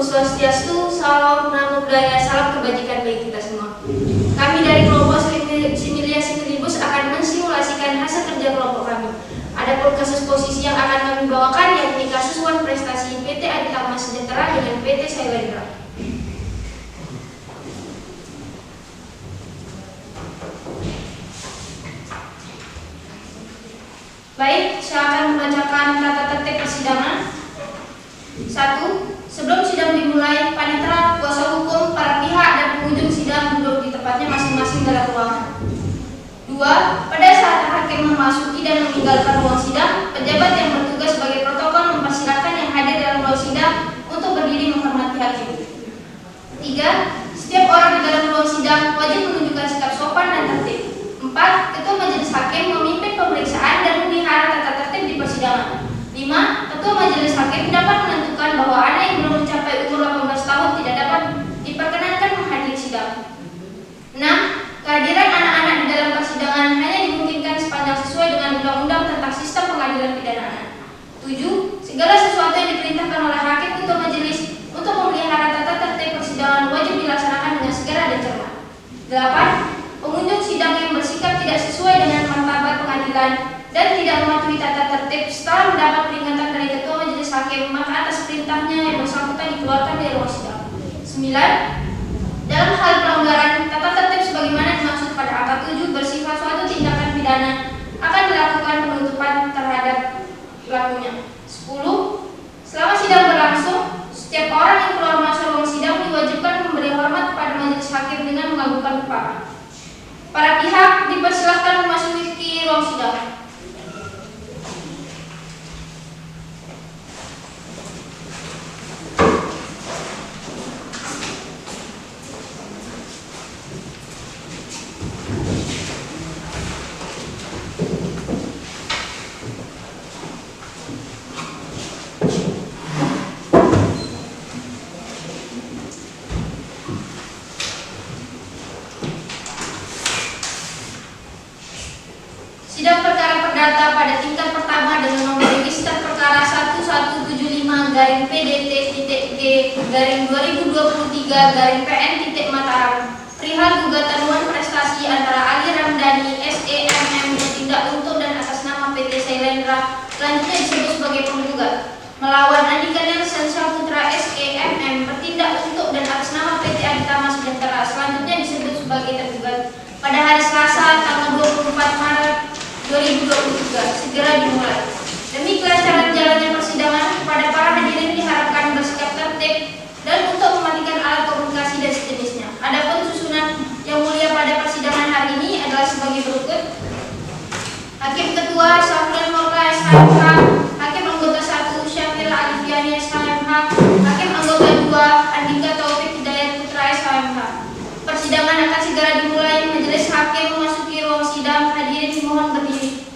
Om Swastiastu, salam namo buddhaya, salam kebajikan bagi kita semua. Kami dari kelompok simulasi Tribus akan mensimulasikan hasil kerja kelompok kami. Ada kasus posisi yang akan kami bawakan, yakni kasus wan prestasi PT Aditama Sejahtera dengan PT Sailendra. Baik, saya akan membacakan tata tertib persidangan. 1. Sebelum sidang dimulai, panitera, kuasa hukum, para pihak, dan pengunjung sidang duduk di tempatnya masing-masing dalam ruangan. 2. Pada saat hakim memasuki dan meninggalkan ruang sidang, pejabat yang bertugas sebagai protokol mempersilakan yang hadir dalam ruang sidang untuk berdiri menghormati hakim. 3. Setiap orang di dalam ruang sidang wajib menunjukkan sikap sopan dan tertib. 4. Ketua majelis hakim memimpin pemeriksaan dan memelihara tata tertib di persidangan. 5. Ketua majelis hakim dapat menentukan bahwa anak yang belum mencapai umur 18 tahun tidak dapat diperkenankan menghadiri sidang. 6. Kehadiran anak-anak di dalam persidangan hanya dimungkinkan sepanjang sesuai dengan Undang-Undang tentang Sistem Pengadilan Pidana Anak. 7. Segala sesuatu yang diperintahkan oleh hakim ketua majelis untuk memelihara tata tertib persidangan wajib dilaksanakan dengan segera dan cermat. 8. Pengunjung sidang yang bersikap tidak sesuai dengan martabat pengadilan dan tidak mematuhi tata tertib setelah mendapat peringatan dari ketua majelis hakim, maka atas perintahnya yang bersangkutan dikeluarkan dari ruang sidang. 9. Dalam hal pelanggaran tata tertib sebagaimana dimaksud pada angka 7 bersifat suatu tindakan pidana akan dilakukan penutupan terhadap pelakunya. 10. Selama sidang berlangsung, setiap orang yang keluar masuk ruang sidang diwajibkan memberi hormat kepada majelis hakim dengan menganggukkan kepala. Para pihak dipersilakan memasuki ruang sidang. Sidang perkara perdata pada tingkat pertama dengan nomor register perkara 1175-PDT-G-2023-PN perihal gugatan wan prestasi antara Ali Ramdhani SEMM bertindak untuk dan atas nama PT Sailendra selanjutnya disebut sebagai penggugat melawan Andika Nelson Saputra SEMM bertindak untuk dan atas nama PT Aditama Sejahtera selanjutnya disebut sebagai tergugat pada hari Selasa tanggal 24 Maret 2023 segera dimulai. Demi kelancaran jalannya persidangan, kepada para hadirin diharapkan bersikap tertib dan untuk mematikan alat komunikasi dan sejenisnya. Adapun susunan yang mulia pada persidangan hari ini adalah sebagai berikut. Hakim Ketua Syafrul Morka SHMH, Hakim Anggota 1 Syafira Alifiani SHMH, Hakim Anggota 2 Andika Taufik Hidayat Putra SHMH. Persidangan akan segera dimulai. Majelis hakim memasuki ruang sidang. Hadirin dimohon berdiri.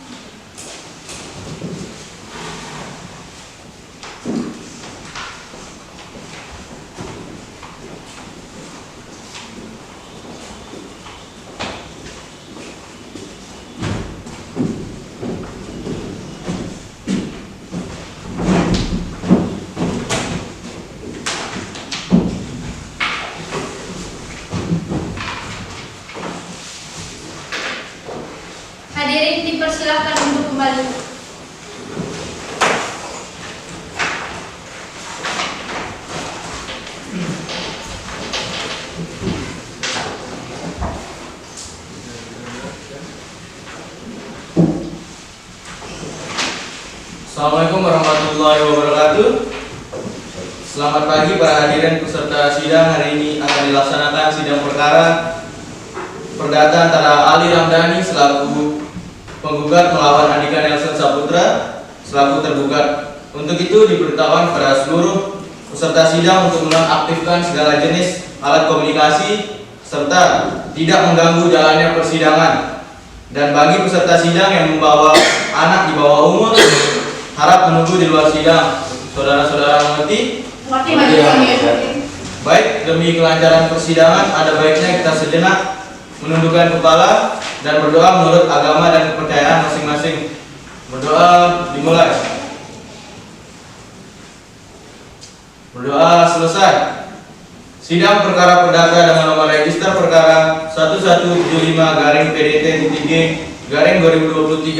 Hadirin dipersilahkan untuk kembali. Assalamualaikum warahmatullahi wabarakatuh. Selamat pagi para hadirin peserta sidang. Hari ini akan dilaksanakan sidang perkara perdata antara Ali Ramdhani selaku penggugat melawan Andika Nelson Saputra selaku tergugat. Untuk itu diberitahukan kepada seluruh peserta sidang untuk menonaktifkan segala jenis alat komunikasi serta tidak mengganggu jalannya persidangan. Dan bagi peserta sidang yang membawa anak di bawah umur harap menunggu di luar sidang. Saudara-saudara mengerti? Baik, demi kelancaran persidangan ada baiknya kita sejenak menundukkan kepala dan berdoa menurut agama dan kepercayaan masing-masing. Berdoa dimulai. Berdoa selesai. Sidang perkara perdata dengan nomor register perkara 1175-PDT-G-2023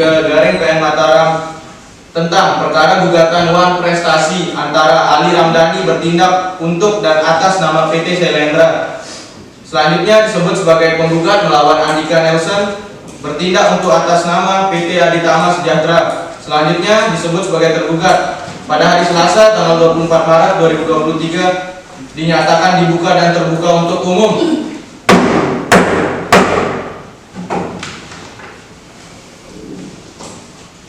PN tentang perkara gugatan Wan Prestasi antara Ali Ramdhani bertindak untuk dan atas nama PT Selendra. Selanjutnya disebut sebagai penggugat melawan Andika Nelson bertindak untuk atas nama PT Aditama Sejahtera. Selanjutnya disebut sebagai tergugat. Pada hari Selasa tanggal 24 Maret 2023 dinyatakan dibuka dan terbuka untuk umum.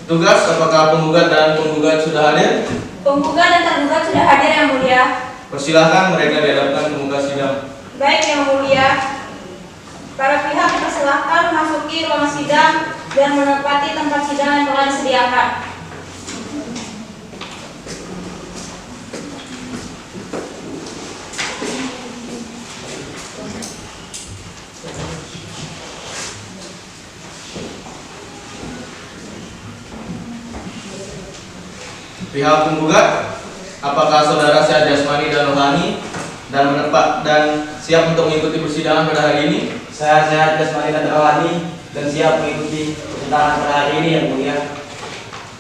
Tugas, apakah penggugat dan penggugat sudah hadir? Penggugat dan tergugat sudah hadir, Yang Mulia. Persilahkan mereka dihadapkan ke muka sidang. Baik, Yang Mulia. Para pihak dipersilahkan memasuki ruang sidang dan menempati tempat sidang yang telah disediakan. Pihak penggugat, apakah saudara Syed Jasmani dan Rohani dan siap untuk mengikuti persidangan pada hari ini? Saya Syed Jasmani dan Rohani dan siap mengikuti persidangan pada hari ini, Yang Mulia.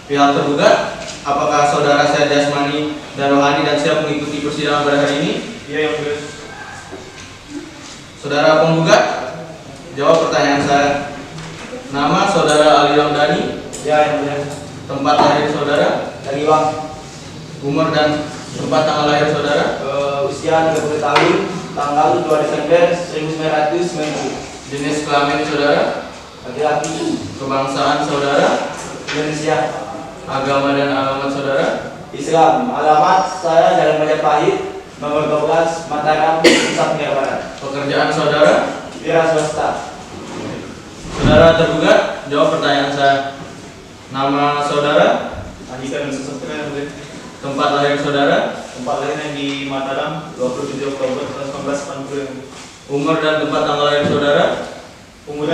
Pihak tergugat, apakah saudara Syed Jasmani dan Rohani dan siap mengikuti persidangan pada hari ini? Iya, Yang Mulia. Saudara penggugat, jawab pertanyaan saya. Nama saudara Ali Ramdhani, Ya, Yang Mulia. tempat lahir saudara, Dari Wang, umur dan tempat tanggal lahir saudara, usia 30 tahun, tanggal 2 Desember 1990. jenis kelamin saudara, Laki-laki, kebangsaan saudara, Indonesia, agama dan alamat saudara, Islam. Alamat saya Jalan Majapahit, nomor 12, Mataram, Nusa Tenggara Barat. pekerjaan saudara. Wira swasta. Saudara tergugat, jawab pertanyaan saya. Nama saudara, Andika dan Sejahtera, Yang Mulia. tempat lahir saudara, Tempat lainnya di Mataram, 27 Oktober 1980. Yang Mulia. umur dan tempat tanggal lahir saudara, Umur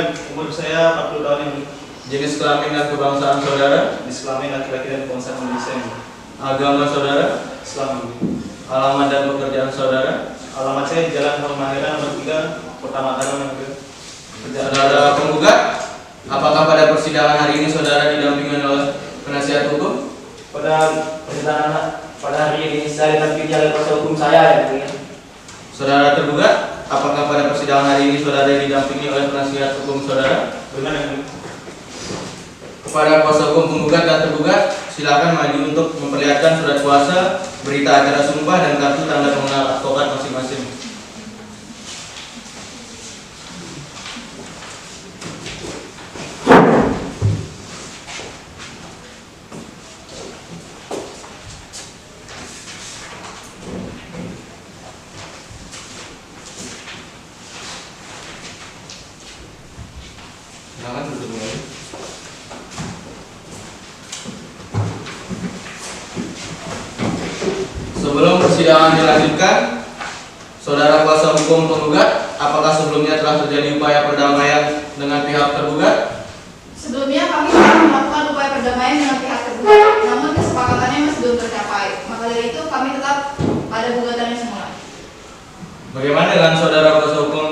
saya 40 tahun, Yang Mulia. jenis kelamin dan kebangsaan saudara, Jenis kelamin laki-laki dan kebangsaan Indonesia, Yang Mulia. agama saudara, Islam, Yang Mulia. alamat dan pekerjaan saudara. Alamat saya di Jalan Halmahera nomor 3, Kota Mataram, Yang Mulia. Saudara penggugat, apakah pada persidangan hari ini saudara didampingi oleh penasihat hukum? Pada persidangan pada hari ini saya didampingi oleh kuasa hukum saya, Yang Mulia. Saudara tergugat, apakah pada persidangan hari ini saudara didampingi oleh penasihat hukum saudara? Benar, Yang Mulia. Kepada kuasa hukum penggugat dan tergugat, silakan maju untuk memperlihatkan surat kuasa, berita acara sumpah dan kartu tanda pengenal advokat masing-masing. Silakan duduk kembali. Sebelum persidangan dilanjutkan, saudara kuasa hukum penggugat, apakah sebelumnya telah terjadi upaya perdamaian dengan pihak tergugat? Sebelumnya kami telah melakukan upaya perdamaian dengan pihak tergugat, namun kesepakatannya masih belum tercapai. Maka dari itu kami tetap pada gugatannya semula. Bagaimana dengan saudara kuasa hukum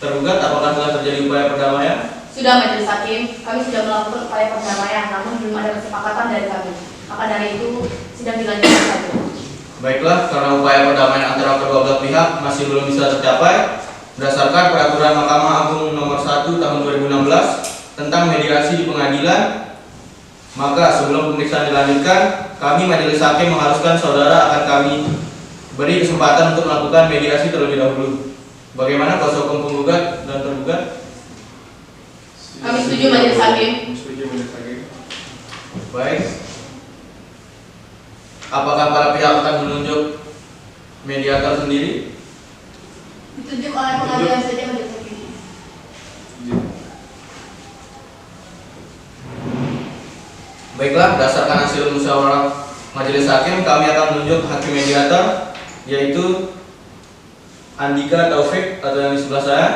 tergugat, apakah telah terjadi upaya perdamaian? Sudah, Majelis Hakim, kami sudah melakukan upaya perdamaian, namun belum ada kesepakatan dari kami. Maka dari itu, sidang dilanjutkan saja. Baiklah, karena upaya perdamaian antara kedua belah pihak masih belum bisa tercapai, berdasarkan Peraturan Mahkamah Agung Nomor 1 Tahun 2016 tentang mediasi di pengadilan, maka sebelum pemeriksaan dilanjutkan, kami Majelis Hakim mengharuskan saudara akan kami beri kesempatan untuk melakukan mediasi terlebih dahulu. Bagaimana kuasa hukum penggugat dan tergugat? Kami setuju, Majelis Hakim. Setuju, Majelis Hakim. Baik. Apakah para pihak akan menunjuk mediator sendiri? Ditunjuk oleh pengadilan saja Majelis Hakim. Baiklah, berdasarkan hasil musyawarah Majelis Hakim, kami akan menunjuk hakim mediator, yaitu Andika Taufik atau yang di sebelah saya.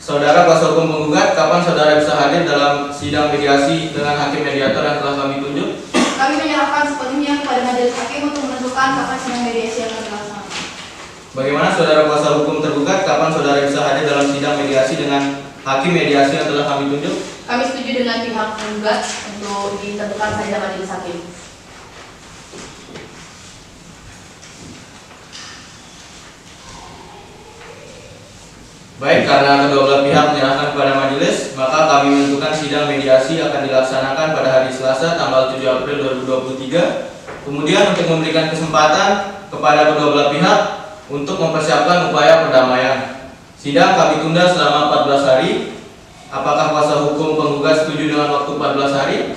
Saudara kuasa hukum penggugat, kapan saudara bisa hadir dalam sidang mediasi dengan hakim mediator yang telah kami tunjuk? Kami menyerahkan sepenuhnya kepada Majelis Hakim untuk menentukan kapan sidang mediasi yang akan Bagaimana saudara kuasa hukum tergugat, kapan saudara bisa hadir dalam sidang mediasi dengan hakim mediasi yang telah kami tunjuk? Kami setuju dengan pihak penggugat untuk ditentukan saja majelis hakim. Baik, karena kedua belah pihak menyerahkan kepada majelis, maka kami menentukan sidang mediasi akan dilaksanakan pada hari Selasa tanggal 7 April 2023. Kemudian untuk memberikan kesempatan kepada kedua belah pihak untuk mempersiapkan upaya perdamaian, sidang kami tunda selama 14 hari. Apakah kuasa hukum penggugat setuju dengan waktu 14 hari?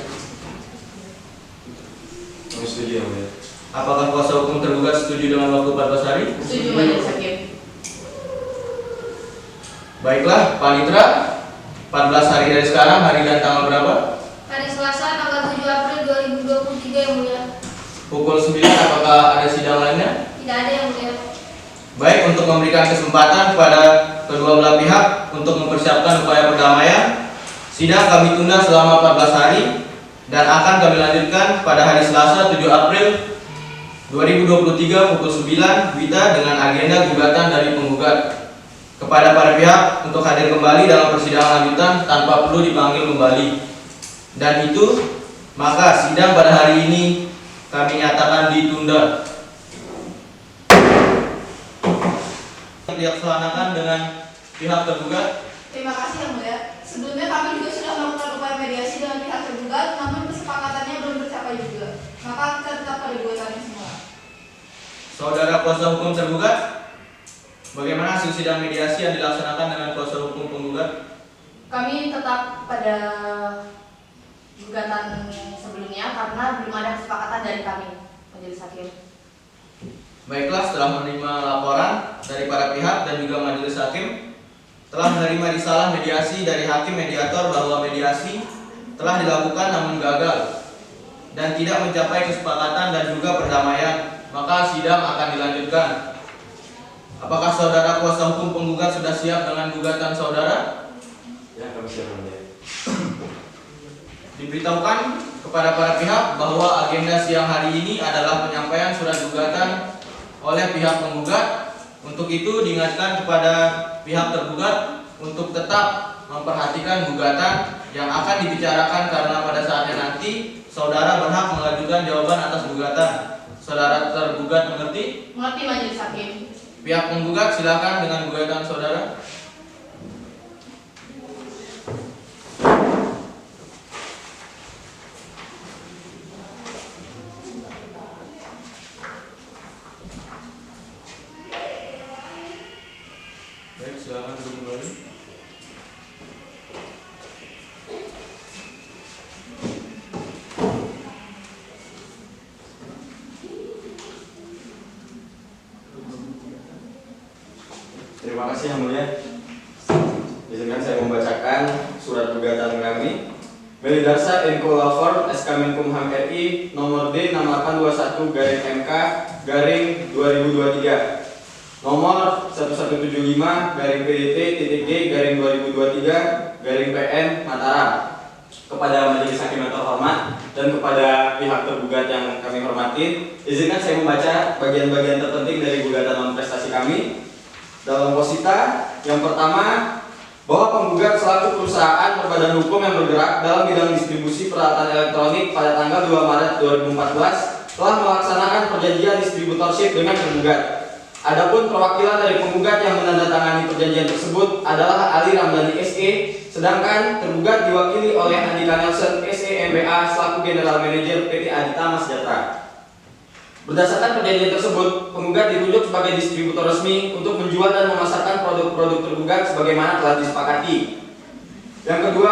Kami setuju yang mulia. Apakah kuasa hukum tergugat setuju dengan waktu 14 hari? Setuju majelis hakim. Baiklah, Panitra, 14 hari dari sekarang, hari dan tanggal berapa? Hari Selasa tanggal 7 April 2023 yang mulia. Pukul 9, apakah ada sidang lainnya? Tidak ada yang mulia. Baik, untuk memberikan kesempatan kepada kedua belah pihak untuk mempersiapkan upaya perdamaian, sidang kami tunda selama 14 hari dan akan kami lanjutkan pada hari Selasa 7 April 2023 pukul 9 WITA dengan agenda gugatan dari penggugat kepada para pihak untuk hadir kembali dalam persidangan lanjutan tanpa perlu dipanggil kembali. Dan itu, maka sidang pada hari ini kami nyatakan ditunda. Dilaksanakan dengan pihak tergugat. Terima kasih yang mulia. Sebelumnya kami juga sudah melakukan upaya mediasi dengan pihak tergugat, namun kesepakatannya belum tercapai juga. Maka kita tetap pada gugatannya semua. Saudara kuasa hukum tergugat, bagaimana hasil sidang mediasi yang dilaksanakan dengan kuasa hukum penggugat? Kami tetap pada gugatan sebelumnya karena belum ada kesepakatan dari kami, majelis hakim. Baiklah, setelah menerima laporan dari para pihak dan juga majelis hakim, telah menerima risalah mediasi dari hakim mediator bahwa mediasi telah dilakukan namun gagal dan tidak mencapai kesepakatan dan juga perdamaian, maka sidang akan dilanjutkan. Apakah saudara kuasa hukum penggugat sudah siap dengan gugatan saudara? Ya, kami siap yang mulia. Diberitahukan kepada para pihak bahwa agenda siang hari ini adalah penyampaian surat gugatan oleh pihak penggugat. Untuk itu diingatkan kepada pihak tergugat untuk tetap memperhatikan gugatan yang akan dibicarakan karena pada saatnya nanti saudara berhak mengajukan jawaban atas gugatan. Saudara tergugat mengerti? Mengerti majelis hakim. Pihak penggugat silakan dengan gugatan saudara. Baik, silakan duduk kembali. Terima kasih yang mulia. Izinkan saya membacakan surat gugatan kami. Meli Darsa Enko Lafor SK Menkumham RI nomor D6821-MK-2023 nomor 1175-PDT-G-2023-PN Mataram kepada majelis hakim yang terhormat dan kepada pihak tergugat yang kami hormati. Izinkan saya membaca bagian-bagian terpenting dari gugatan non prestasi kami. Dalam posita yang pertama, bahwa penggugat selaku perusahaan berbadan hukum yang bergerak dalam bidang distribusi peralatan elektronik pada tanggal 2 Maret 2014 telah melaksanakan perjanjian distributorship dengan penggugat. Adapun perwakilan dari penggugat yang menandatangani perjanjian tersebut adalah Ali Ramdhani SE, sedangkan tergugat diwakili oleh Andika Nelson SE MBA selaku General Manager PT Aditama Sejahtera. Berdasarkan perjanjian tersebut, penggugat ditunjuk sebagai distributor resmi untuk menjual dan memasarkan produk-produk tergugat sebagaimana telah disepakati. Yang kedua,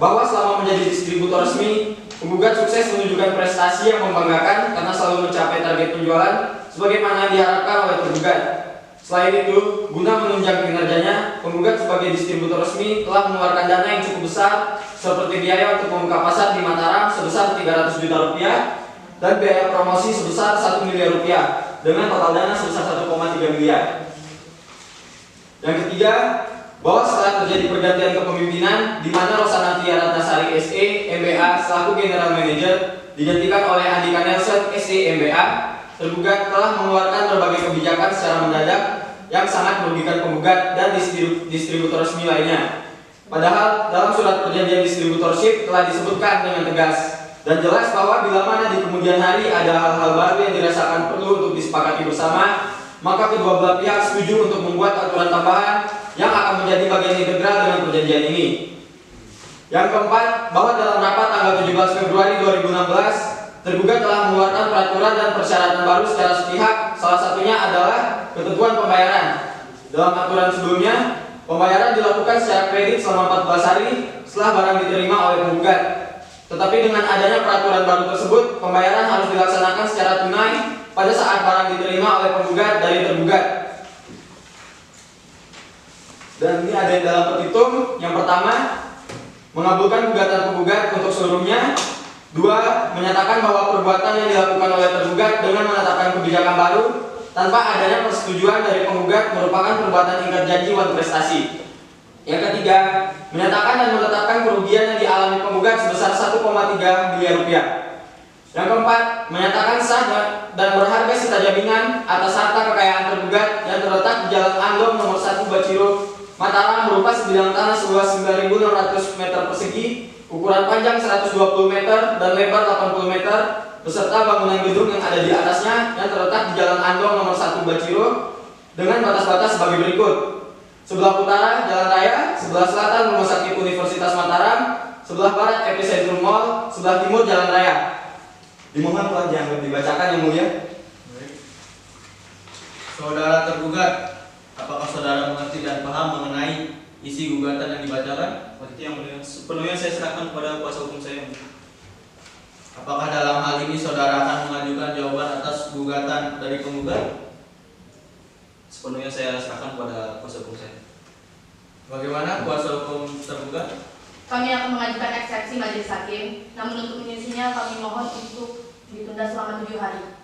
bahwa selama menjadi distributor resmi, penggugat sukses menunjukkan prestasi yang membanggakan karena selalu mencapai target penjualan sebagaimana diharapkan oleh tergugat. Selain itu, guna menunjang kinerjanya, penggugat sebagai distributor resmi telah mengeluarkan dana yang cukup besar seperti biaya untuk membuka pasar di Mataram sebesar 300 juta rupiah dan biaya promosi sebesar 1 miliar rupiah dengan total dana sebesar 1,3 miliar. Yang ketiga, bahwa setelah terjadi pergantian kepemimpinan di mana Rosanati Ratnasari SE MBA selaku General Manager digantikan oleh Andika Nelson SE MBA, tergugat telah mengeluarkan berbagai kebijakan secara mendadak yang sangat merugikan penggugat dan distributor resmi lainnya. Padahal dalam surat perjanjian distributorship telah disebutkan dengan tegas dan jelas bahwa bila mana di kemudian hari ada hal-hal baru yang dirasakan perlu untuk disepakati bersama, maka kedua belah pihak setuju untuk membuat aturan tambahan yang akan menjadi bagian integral dengan perjanjian ini. Yang keempat, bahwa dalam rapat tanggal 17 Februari 2016, tergugat telah mengeluarkan peraturan dan persyaratan baru secara sepihak. Salah satunya adalah ketentuan pembayaran. Dalam aturan sebelumnya, pembayaran dilakukan secara kredit selama 14 hari setelah barang diterima oleh penggugat. Tetapi dengan adanya peraturan baru tersebut, pembayaran harus dilaksanakan secara tunai pada saat barang diterima oleh penggugat dari tergugat. Dan ini ada dalam petitum. Yang pertama, mengabulkan gugatan penggugat untuk seluruhnya. 2. Menyatakan bahwa perbuatan yang dilakukan oleh tergugat dengan menetapkan kebijakan baru tanpa adanya persetujuan dari penggugat merupakan perbuatan ingkar janji wan prestasi. Yang ketiga, menyatakan dan menetapkan kerugian yang dialami penggugat sebesar 1,3 miliar rupiah. Yang keempat, menyatakan sah dan berharga sita jaminan atas harta kekayaan tergugat yang terletak di Jalan Andong nomor 1 Baciro, Mataram berupa sebidang tanah seluas 9.600 meter persegi, ukuran panjang 120 meter dan lebar 80 meter, beserta bangunan gedung yang ada di atasnya yang terletak di Jalan Andong nomor 1 Baciro dengan batas-batas sebagai berikut. Sebelah utara Jalan Raya, sebelah selatan Rumah Sakit Universitas Mataram, sebelah barat Epicentrum Mall, sebelah timur Jalan Raya. Dimohon telah dianggap dibacakan yang mulia. Saudara tergugat, apakah saudara mengerti dan paham mengenai isi gugatan yang dibacakan? Seperti yang mulia, sepenuhnya saya serahkan kepada kuasa hukum saya. Apakah dalam hal ini saudara akan mengajukan jawaban atas gugatan dari penggugat? Sepenuhnya saya serahkan kepada kuasa hukum saya. Bagaimana kuasa hukum tergugat? Kami akan mengajukan eksepsi majelis hakim, namun untuk menyusunnya kami mohon untuk ditunda selama 7 hari.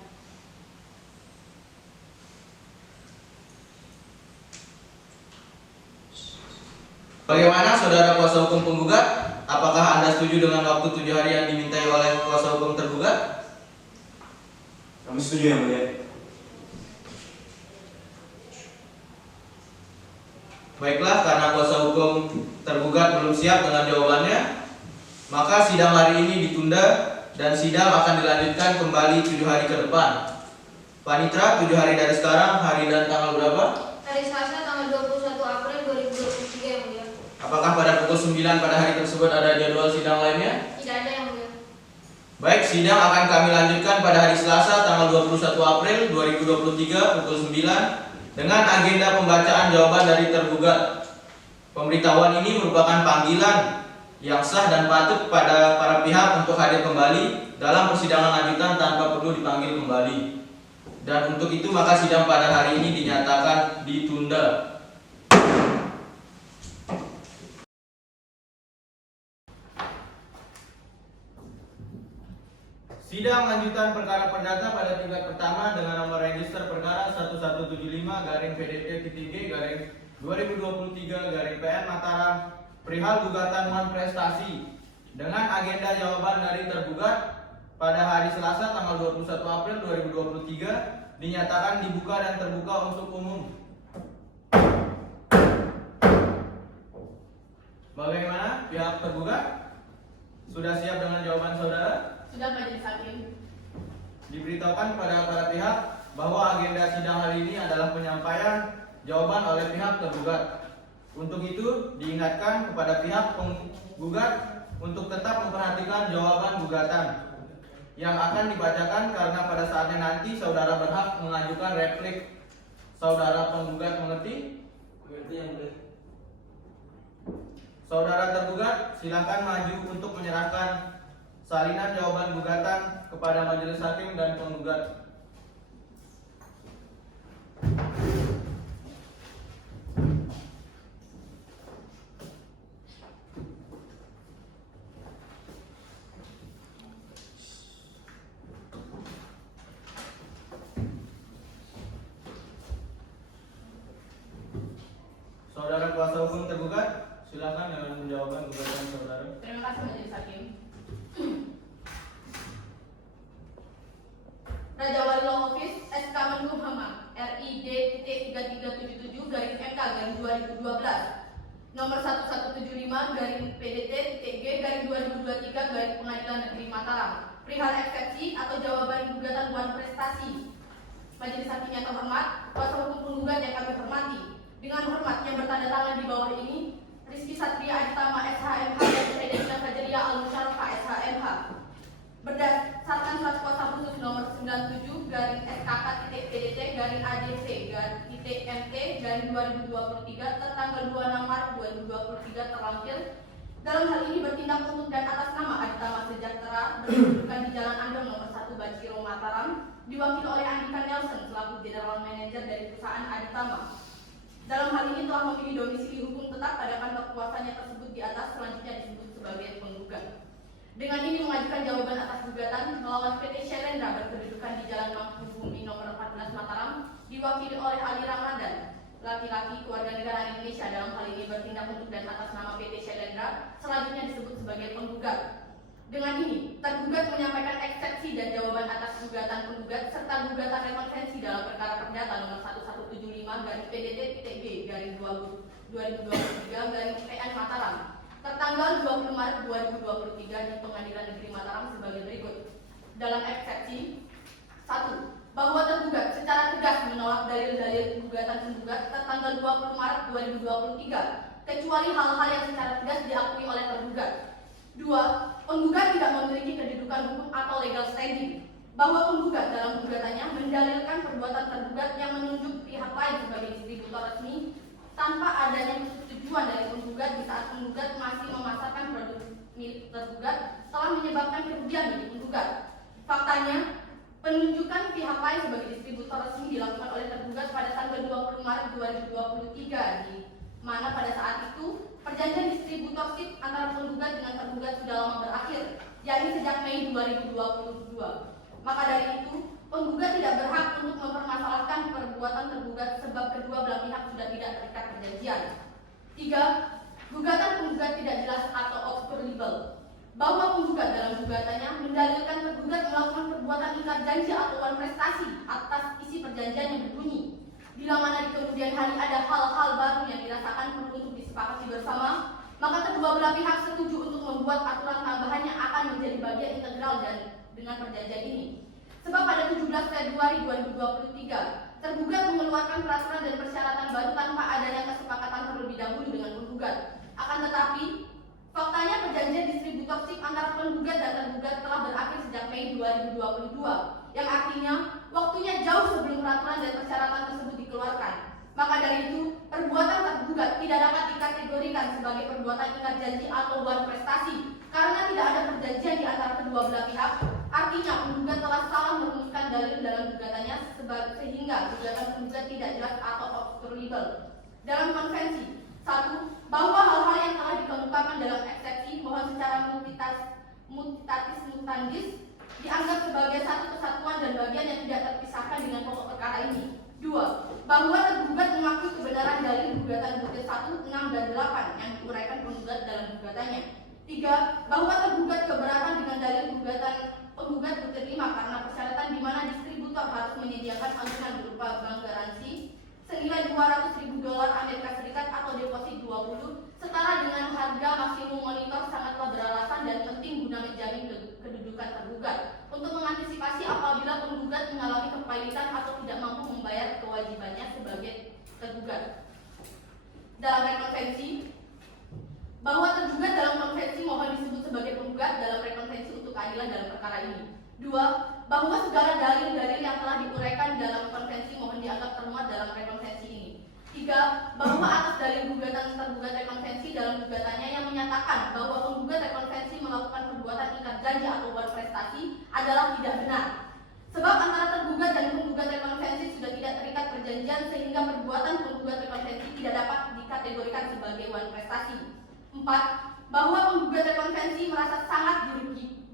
Bagaimana saudara kuasa hukum penggugat? Apakah Anda setuju dengan waktu 7 hari yang dimintai oleh kuasa hukum tergugat? Kami setuju yang mulia. Baiklah, karena kuasa hukum tergugat belum siap dengan jawabannya, maka sidang hari ini ditunda dan sidang akan dilanjutkan kembali 7 hari ke depan. Panitra, 7 hari dari sekarang, hari dan tanggal berapa? Hari Selasa tanggal 21 April 2023 yang mulia. Apakah pada pukul 9 pada hari tersebut ada jadwal sidang lainnya? Tidak ada yang mulia. Baik, sidang akan kami lanjutkan pada hari Selasa tanggal 21 April 2023 pukul 9 dengan agenda pembacaan jawaban dari tergugat. Pemberitahuan ini merupakan panggilan yang sah dan patut pada para pihak untuk hadir kembali dalam persidangan lanjutan tanpa perlu dipanggil kembali. Dan untuk itu maka sidang pada hari ini dinyatakan ditunda. Sidang lanjutan perkara perdata pada tingkat pertama dengan nomor register perkara 1175-PDT-GG-2023-PN Mataram perihal gugatan non prestasi dengan agenda jawaban dari tergugat pada hari Selasa tanggal 21 April 2023 dinyatakan dibuka dan terbuka untuk umum. Bagaimana pihak tergugat? Sudah siap dengan jawaban saudara? Sudah majelis hakim. Diberitahukan kepada para pihak bahwa agenda sidang hari ini adalah penyampaian jawaban oleh pihak tergugat. Untuk itu, diingatkan kepada pihak penggugat untuk tetap memperhatikan jawaban gugatan yang akan dibacakan karena pada saatnya nanti saudara berhak mengajukan replik. Saudara penggugat mengerti? Mengerti yang mulia. Saudara tergugat, silakan maju untuk menyerahkan salinan jawaban gugatan kepada majelis hakim dan penggugat. Saudara kuasa hukum tergugat, silakan dengan menjawabkan gugatan saudara. Terima kasih majelis hakim. Raja Wali Law Office SK Menkumham RID.37/MK/2012 nomor 1175/PDT-G/2023 Pengadilan Negeri Mataram perihal eksepsi atau jawaban gugatan Wan Prestasi. Majelis Hakim yang terhormat, kuasa hukum penggugat yang kami hormati, dengan hormat yang bertanda tangan di bawah ini, Rizky Satria Aditama SHMH dan Sayyidina Fajaria Al-Musharrafah SHMH. Berdasarkan surat kuasa khusus nomor 97/SKK-PDT-ADC-ADC-MT-2023 tertanggal 26 Maret 2023 terlampir, dalam hal ini bertindak untuk dan atas nama Aditama Sejahtera berkedudukan di Jalan Andong nomor 1 Baciro Mataram, diwakili oleh Andika Nelson selaku General Manager dari perusahaan Aditama. Dalam hal ini telah memilih domisili hukum tetap pada kantor kuasanya tersebut di atas, selanjutnya disebut sebagai penggugat. Dengan ini mengajukan jawaban atas gugatan melawan PT Shelendra berkedudukan di Jalan Mangkubumi nomor 14 Mataram, diwakili oleh Ali Ramadan, laki-laki keluarga negara Indonesia, dalam hal ini bertindak untuk dan atas nama PT Shelendra, selanjutnya disebut sebagai penggugat. Dengan ini, tergugat menyampaikan eksepsi dan jawaban atas gugatan penggugat serta gugatan rekonvensi dalam perkara perdata nomor 1175/PDT-PTG/2023/PN Mataram tertanggal 20 Maret 2023 di Pengadilan Negeri Mataram sebagai berikut. Dalam eksepsi 1. Bahwa tergugat secara tegas menolak dalil-dalil gugatan penggugat tertanggal 20 Maret 2023 kecuali hal-hal yang secara tegas diakui oleh tergugat. 2. Penggugat tidak memiliki kedudukan hukum atau legal standing. Bahwa penggugat dalam gugatannya mendalilkan perbuatan tergugat yang menunjuk pihak lain sebagai distributor resmi tanpa adanya persetujuan dari penggugat di saat penggugat masih memasarkan produk milik tergugat telah menyebabkan kerugian bagi penggugat. Faktanya, penunjukan pihak lain sebagai distributor resmi dilakukan oleh tergugat pada tanggal 20 Maret 2023 di mana pada saat itu perjanjian distributorship antara penggugat dengan tergugat sudah lama berakhir, yakni sejak Mei 2022. Maka dari itu, penggugat tidak berhak untuk mempermasalahkan perbuatan tergugat sebab kedua belah pihak sudah tidak terikat perjanjian. 3. Gugatan penggugat tidak jelas atau obscurable. Bahwa penggugat dalam gugatannya mendalilkan tergugat melakukan perbuatan ingkar janji atau wan prestasi atas isi perjanjian yang berbunyi, bila mana di kemudian hari ada hal-hal baru yang dirasakan perlu untuk disepakati bersama, maka kedua belah pihak setuju untuk membuat aturan tambahan yang akan menjadi bagian integral dan dengan perjanjian ini. Sebab pada 17 Februari 2023, tergugat mengeluarkan peraturan dan persyaratan baru tanpa adanya kesepakatan terlebih dahulu dengan penggugat. Akan tetapi, faktanya perjanjian distributorship antara penggugat dan tergugat telah berakhir sejak Mei 2022, yang artinya waktunya jauh sebelum peraturan dan persyaratan tersebut dikeluarkan. Maka dari itu, perbuatan tergugat tidak dapat dikategorikan sebagai perbuatan ingkar janji atau wan prestasi karena tidak ada perjanjian di antara kedua belah pihak. Artinya, penggugat telah salah merumuskan dalil dalam gugatannya sehingga gugatan penggugat tidak jelas atau obscurable. Dalam konvensi 1. Bahwa hal-hal yang telah dikemukakan dalam eksepsi mohon secara mutatis mutandis dianggap sebagai satu kesatuan dan bagian yang tidak terpisahkan dengan pokok perkara ini. 2. Bahwa tergugat mengakui kebenaran dalil gugatan butir 1, 6, dan 8 yang diuraikan penggugat dalam gugatannya. 3. Bahwa tergugat keberatan dengan dalil gugatan penggugat butir 5 karena persyaratan di mana distributor harus menyediakan agunan berupa bank garansi senilai $200.000 Amerika Serikat atau deposit 20 setara dengan harga maksimum monitor sangatlah beralasan dan penting guna menjamin kedudukan tergugat untuk mengantisipasi apabila penggugat mengalami kepailitan atau tidak mampu membayar kewajibannya sebagai tergugat. Dalam rekonvensi, bahwa tergugat dalam konvensi mohon disebut sebagai penggugat dalam rekonvensi untuk keadilan dalam perkara ini. 2. Bahwa segala dalil-dalil yang telah diuraikan dalam konvensi mohon dianggap termuat dalam rekonvensi ini. 3. Bahwa atas dalil gugatan tergugat rekonvensi dalam gugatannya yang menyatakan bahwa penggugat rekonvensi melakukan perbuatan ingkar janji atau wan prestasi adalah tidak benar. Sebab antara tergugat dan penggugat rekonvensi sudah tidak terikat perjanjian sehingga perbuatan penggugat rekonvensi tidak dapat dikategorikan sebagai wan prestasi. 4. Bahwa penggugat rekonvensi merasa sangat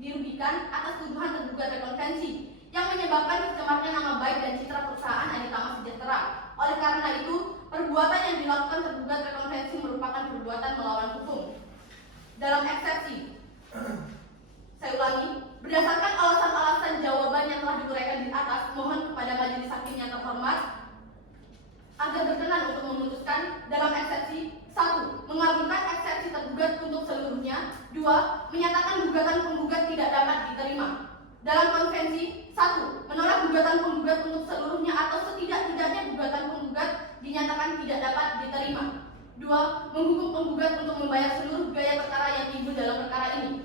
dirugikan atas tuduhan tergugat rekonvensi yang menyebabkan tercemarnya nama baik dan citra perusahaan Aditama Sejahtera. Oleh karena itu, perbuatan yang dilakukan tergugat rekonvensi merupakan perbuatan melawan hukum. Dalam eksepsi, saya ulangi, berdasarkan alasan-alasan jawaban yang telah diuraikan di atas, 2. Menyatakan gugatan penggugat tidak dapat diterima. Dalam konvensi, 1. Menolak gugatan penggugat untuk seluruhnya atau setidak-tidaknya gugatan penggugat dinyatakan tidak dapat diterima. 2. Menghukum penggugat untuk membayar seluruh biaya perkara yang timbul dalam perkara ini.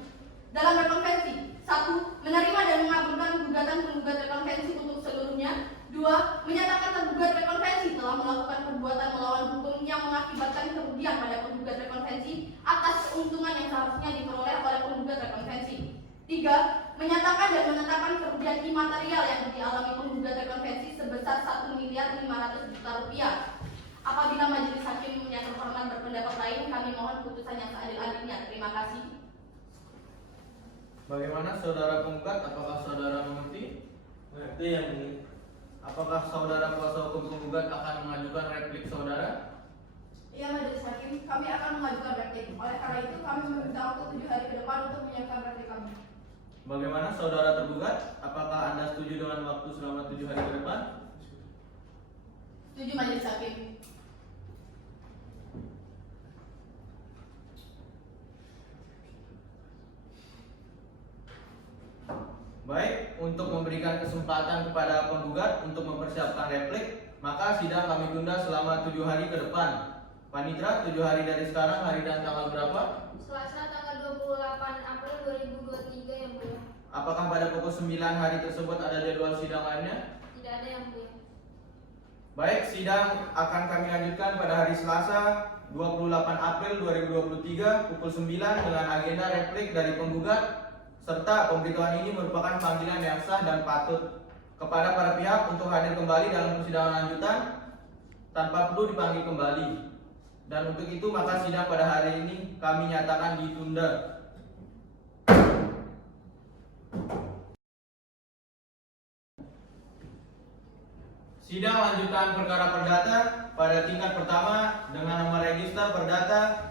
Dalam rekonvensi, 1. Menerima dan mengabulkan gugatan penggugat rekonvensi untuk seluruhnya. 2. Menyatakan tergugat rekonvensi telah melakukan perbuatan melawan hukum yang mengakibatkan kerugian pada penggugat rekonvensi atas keuntungan yang seharusnya diperoleh oleh penggugat rekonvensi. 3. Menyatakan dan menetapkan kerugian imaterial yang dialami penggugat rekonvensi sebesar Rp1.500.000.000. Apabila majelis hakim yang terhormat berpendapat lain, kami mohon putusan yang seadil-adilnya. Terima kasih. Bagaimana saudara penggugat? Apakah saudara mengerti? Mengerti yang mulia. Apakah saudara kuasa hukum penggugat akan mengajukan replik saudara? Iya majelis hakim, kami akan mengajukan replik. Oleh karena itu kami meminta waktu 7 hari ke depan untuk menyiapkan replik kami. Bagaimana saudara tergugat? Apakah Anda setuju dengan waktu selama 7 hari ke depan? Setuju majelis hakim. Baik, untuk memberikan kesempatan kepada penggugat untuk mempersiapkan replik, maka sidang kami tunda selama 7 hari ke depan. Panitra, 7 hari dari sekarang, hari dan tanggal berapa? Selasa tanggal 28 April 2023 yang mulia. Apakah pada pukul 9 hari tersebut ada jadwal sidang lainnya? Tidak ada yang mulia. Baik, sidang akan kami lanjutkan pada hari Selasa 28 April 2023 pukul 9 dengan agenda replik dari penggugat, serta pemberitahuan ini merupakan panggilan yang sah dan patut kepada para pihak untuk hadir kembali dalam persidangan lanjutan tanpa perlu dipanggil kembali. Dan untuk itu maka sidang pada hari ini kami nyatakan ditunda. Sidang lanjutan perkara perdata pada tingkat pertama dengan nomor register perdata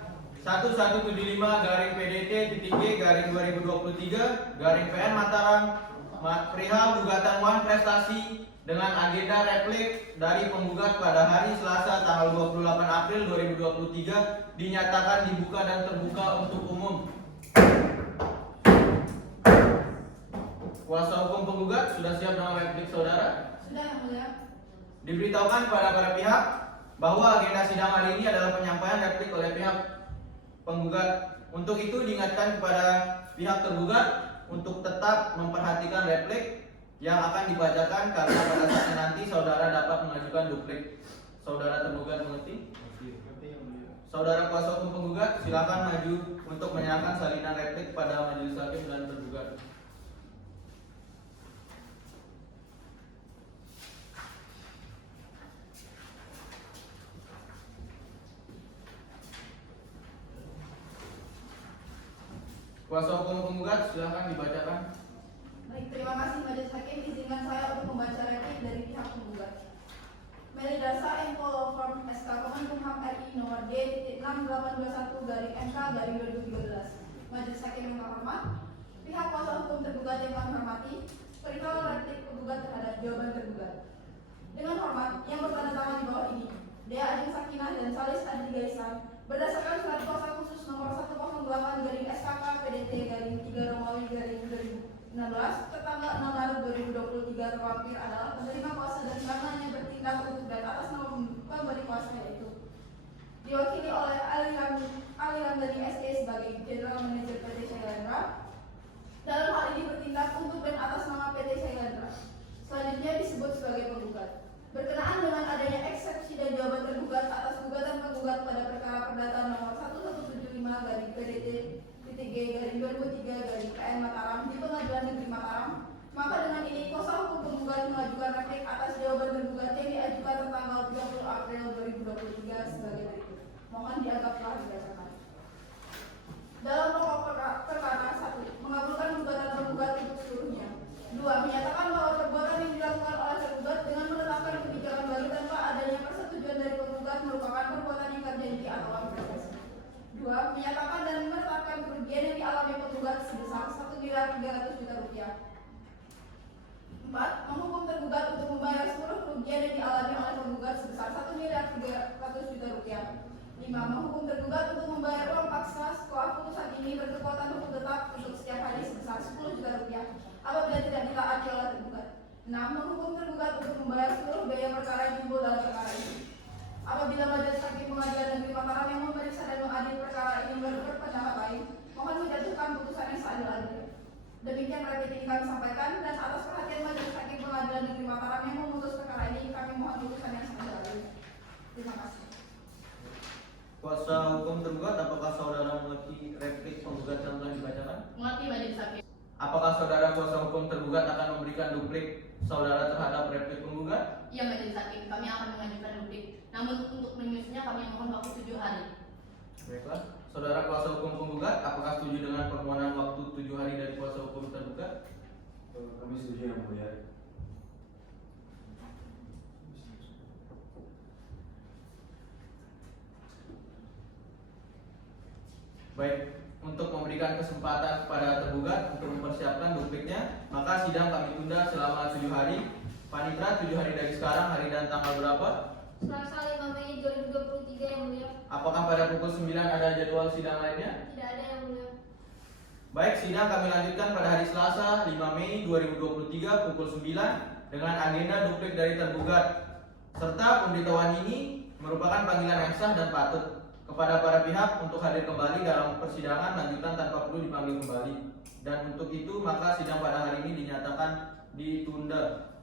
1175-PDT-G-2023-PN Mataram perihal gugatan Wan Prestasi dengan agenda replik dari penggugat pada hari Selasa tanggal 28 April 2023 dinyatakan dibuka dan terbuka untuk umum. Kuasa hukum penggugat sudah siap dengan replik saudara? Sudah yang mulia. Diberitahukan kepada para pihak bahwa agenda sidang hari ini adalah penyampaian replik oleh pihak penggugat. Untuk itu diingatkan kepada pihak tergugat untuk tetap memperhatikan replik yang akan dibacakan karena pada saatnya nanti saudara dapat mengajukan duplik. Saudara tergugat mengerti? Saudara kuasa hukum penggugat silakan maju untuk menyerahkan salinan replik pada majelis hakim dan tergugat. Kuasa hukum penggugat silakan dibacakan. Baik, terima kasih majelis hakim. Izinkan saya untuk membaca replik dari pihak penggugat. Melidasa Info Form SK Kemenkumham RI nomor D.6821/MK/2013. Majelis hakim yang terhormat, pihak kuasa hukum tergugat yang kami hormati, perihal replik penggugat terhadap jawaban tergugat. Dengan hormat, yang bertanda tangan di bawah ini, Dea Ajeng Sakinah dan Salis Adi Gaisan, berdasarkan surat kuasa khusus nomor 108-SKK-PDT-3 tertanggal 6 Maret 2023 terlampir adalah penerima kuasa dan karenanya bertindak untuk dan atas nama pemberi kuasa yaitu diwakili oleh Ali Ramdhani SE sebagai General Manager PT Shailendra. Dalam hal ini bertindak untuk dan atas nama PT Shailendra. Selanjutnya disebut sebagai penggugat. Berkenaan dengan adanya eksepsi dan jawaban tergugat atas gugatan penggugat pada perkara perdata nomor 1175-PDT-G-2003-PN Mataram di Pengadilan Negeri Mataram, maka dengan ini kuasa hukum penggugat mengajukan replik atas jawaban tergugat yang diajukan tertanggal 30 April 2023 sebagai berikut. Mohon dianggap telah dibacakan. Dalam pokok perkara 1, mengabulkan gugatan tergugat untuk seluruhnya. 2. Menyatakan bahwa perbuatan yang dilakukan oleh tergugat dengan menetapkan kebijakan baru tanpa adanya persetujuan dari penggugat merupakan perbuatan ingkar janji atau apresiasi. 2. Menyatakan dan menetapkan kerugian yang dialami penggugat sebesar Rp1.300.000.000. 4. Menghukum tergugat untuk membayar seluruh kerugian yang dialami oleh penggugat sebesar Rp1.300.000.000. 5. Menghukum tergugat untuk membayar uang paksa setelah putusan ini menghukum tergugat untuk membayar seluruh biaya perkara yang timbul dalam perkara ini. Apabila Majelis Hakim Pengadilan Negeri Mataram yang memeriksa dan mengadili perkara ini berpendapat lain, mohon menjatuhkan putusan yang seadil-adilnya. Demikian replik ini kami sampaikan, dan atas perhatian Majelis Hakim Pengadilan Negeri Mataram yang memutus perkara ini, kami mohon putusan yang seadil-adilnya. Terima kasih. Kuasa hukum tergugat, apakah saudara mengerti replik penggugat yang telah dibacakan? Mengerti Majelis Hakim. Apakah saudara kuasa hukum tergugat akan memberikan duplik saudara terhadap replik penggugat? Iya Majelis Hakim, kami akan mengajukan duplik. Namun untuk menyusunnya kami mohon waktu 7 hari. Baiklah, saudara kuasa hukum penggugat, apakah setuju dengan permohonan waktu 7 hari dari kuasa hukum tergugat? Kami setuju yang mulia. Baik, untuk memberikan kesempatan kepada tergugat untuk mempersiapkan dupliknya, maka sidang kami tunda selama 7 hari. Panitra, 7 hari dari sekarang, hari dan tanggal berapa? Selasa 5 Mei 2023 yang mulia. Apakah pada pukul 9 ada jadwal sidang lainnya? Tidak ada yang mulia. Baik, sidang kami lanjutkan pada hari Selasa 5 Mei 2023 pukul 9 dengan agenda duplik dari tergugat. Serta pemberitahuan ini merupakan panggilan yang sah dan patut kepada para pihak untuk hadir kembali dalam persidangan lanjutan tanpa perlu dipanggil kembali. Dan untuk itu maka sidang pada hari ini dinyatakan ditunda.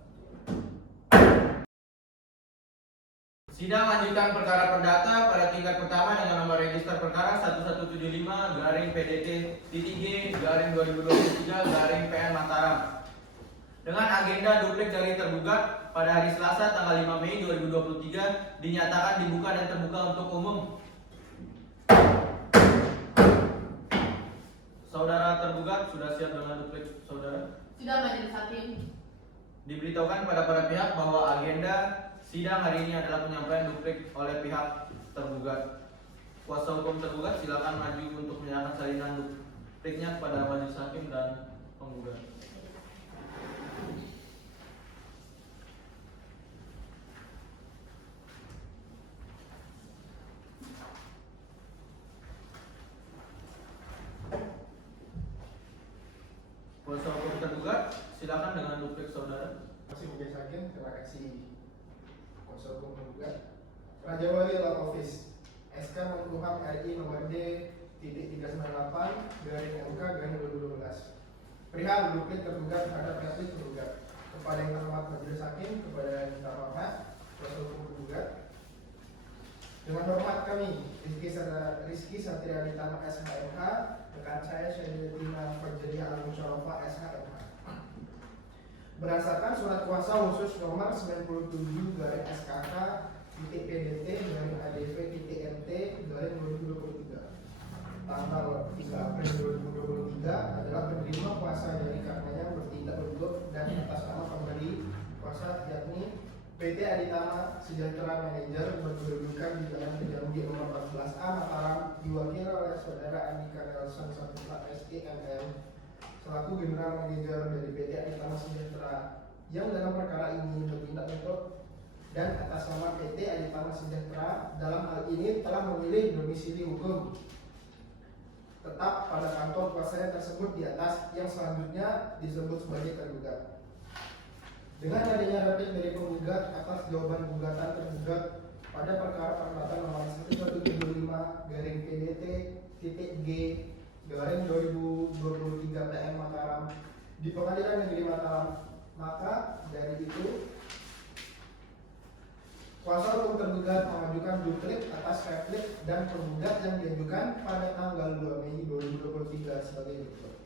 Sidang lanjutan perkara perdata pada tingkat pertama dengan nomor register perkara 1175-PDT-G-2023-PN Mataram. Dengan agenda duplik dari tergugat pada hari Selasa tanggal 5 Mei 2023 dinyatakan dibuka dan terbuka untuk umum. Saudara tergugat sudah siap dengan duplik saudara? Sudah Majelis Hakim. Diberitahukan pada para pihak bahwa agenda sidang hari ini adalah penyampaian duplik oleh pihak tergugat. Kuasa hukum tergugat silakan maju untuk menyerahkan salinan dupliknya kepada majelis hakim dan penggugat. Kuasa hukum tergugat silakan dengan duplik saudara. Terima kasih Majelis Hakim, terima kasih kuasa hukum tergugat. Raja Wali Law Office SK Menkumham RI nomor D-398/MK/2012 perihal duplik tergugat terhadap replik tergugat. Kepada yang terhormat Majelis Hakim, kepada yang terhormat kuasa hukum tergugat, dengan hormat kami Rizky Satria Ditama SHMH, rekan saya Syeditina Fajriya Al-Musyarafa SHMH. Berdasarkan surat kuasa khusus nomor 97/SKK-PDT-ADV-MT-2023 tanggal 3 April 2023 adalah penerima kuasa dari karenanya bertindak bentuk dan atas nama pemberi kuasa yakni PT Aditama Sejahtera Manager berkedudukan di Jalan Jambi nomor 14A Mataram diwakili oleh Saudara Andika Nelson Saputra SEMM selaku General Manager dari PT Aditama Sejahtera yang dalam perkara ini bertindak bentuk dan atas nama PT Aditama Sejahtera dalam hal ini telah memilih domisili hukum tetap pada kantor kuasanya tersebut di atas yang selanjutnya disebut sebagai tergugat. Dengan adanya replik dari penggugat atas jawaban gugatan tergugat pada perkara perdata nomor 1175-PDT-G-2023-PM Mataram di Pengadilan Negeri Mataram, maka dari itu kuasa hukum tergugat mengajukan duplik atas replik dan penggugat yang diajukan pada tanggal 2 Mei 2023 sebagai berikut.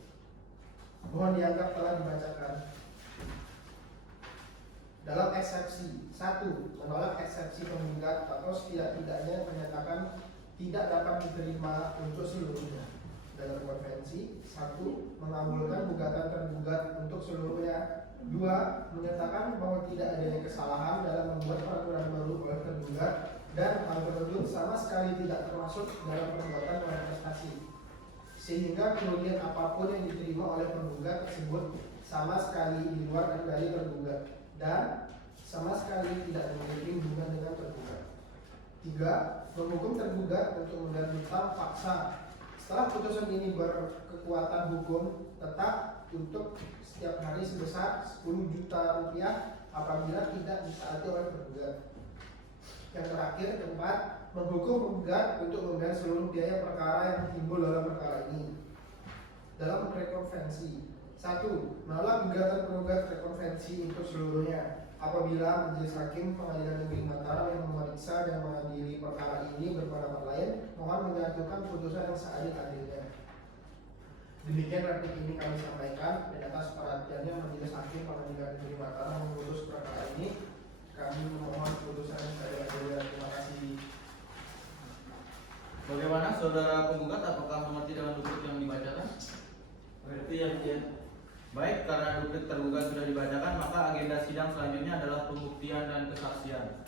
Mohon dianggap telah dibacakan. Dalam eksepsi 1, menolak eksepsi penggugat atau setidak-tidaknya menyatakan tidak dapat diterima untuk seluruhnya. Dalam konvensi 1, mengabulkan gugatan tergugat untuk seluruhnya. 2, menyatakan bahwa tidak adanya kesalahan dalam membuat peraturan baru oleh tergugat dan hal tersebut sama sekali tidak termasuk dalam perbuatan manifestasi, sehingga kerugian apapun yang diterima oleh penggugat tersebut sama sekali di luar kendali tergugat dan sama sekali tidak memiliki hubungan dengan tergugat. 3, menghukum tergugat untuk mengganti hutang paksa Setelah putusan ini berkekuatan hukum tetap untuk setiap hari sebesar 10 juta rupiah apabila tidak ditaati oleh penggugat. Yang terakhir, keempat, menghukum penggugat untuk membayar seluruh biaya perkara yang timbul dalam perkara ini. Dalam rekonvensi, 1. Menolak gugatan penggugat rekonvensi untuk seluruhnya. Apabila majelis hakim pengadilan negeri Mataram yang memeriksa dan mengadili perkara ini berpendapat lain, mohon menjatuhkan putusan yang seadil-adilnya. Demikian replik ini kami sampaikan, dan atas perhatiannya majelis hakim pengadilan negeri Mataram memutus perkara ini. Kami memohon putusan yang seadil-adilnya. Terima kasih. Bagaimana saudara penggugat, apakah mengerti dengan duplik yang dibacakan? Berarti ya, Baik, karena duplik tergugat sudah dibacakan, maka agenda sidang selanjutnya adalah pembuktian dan kesaksian.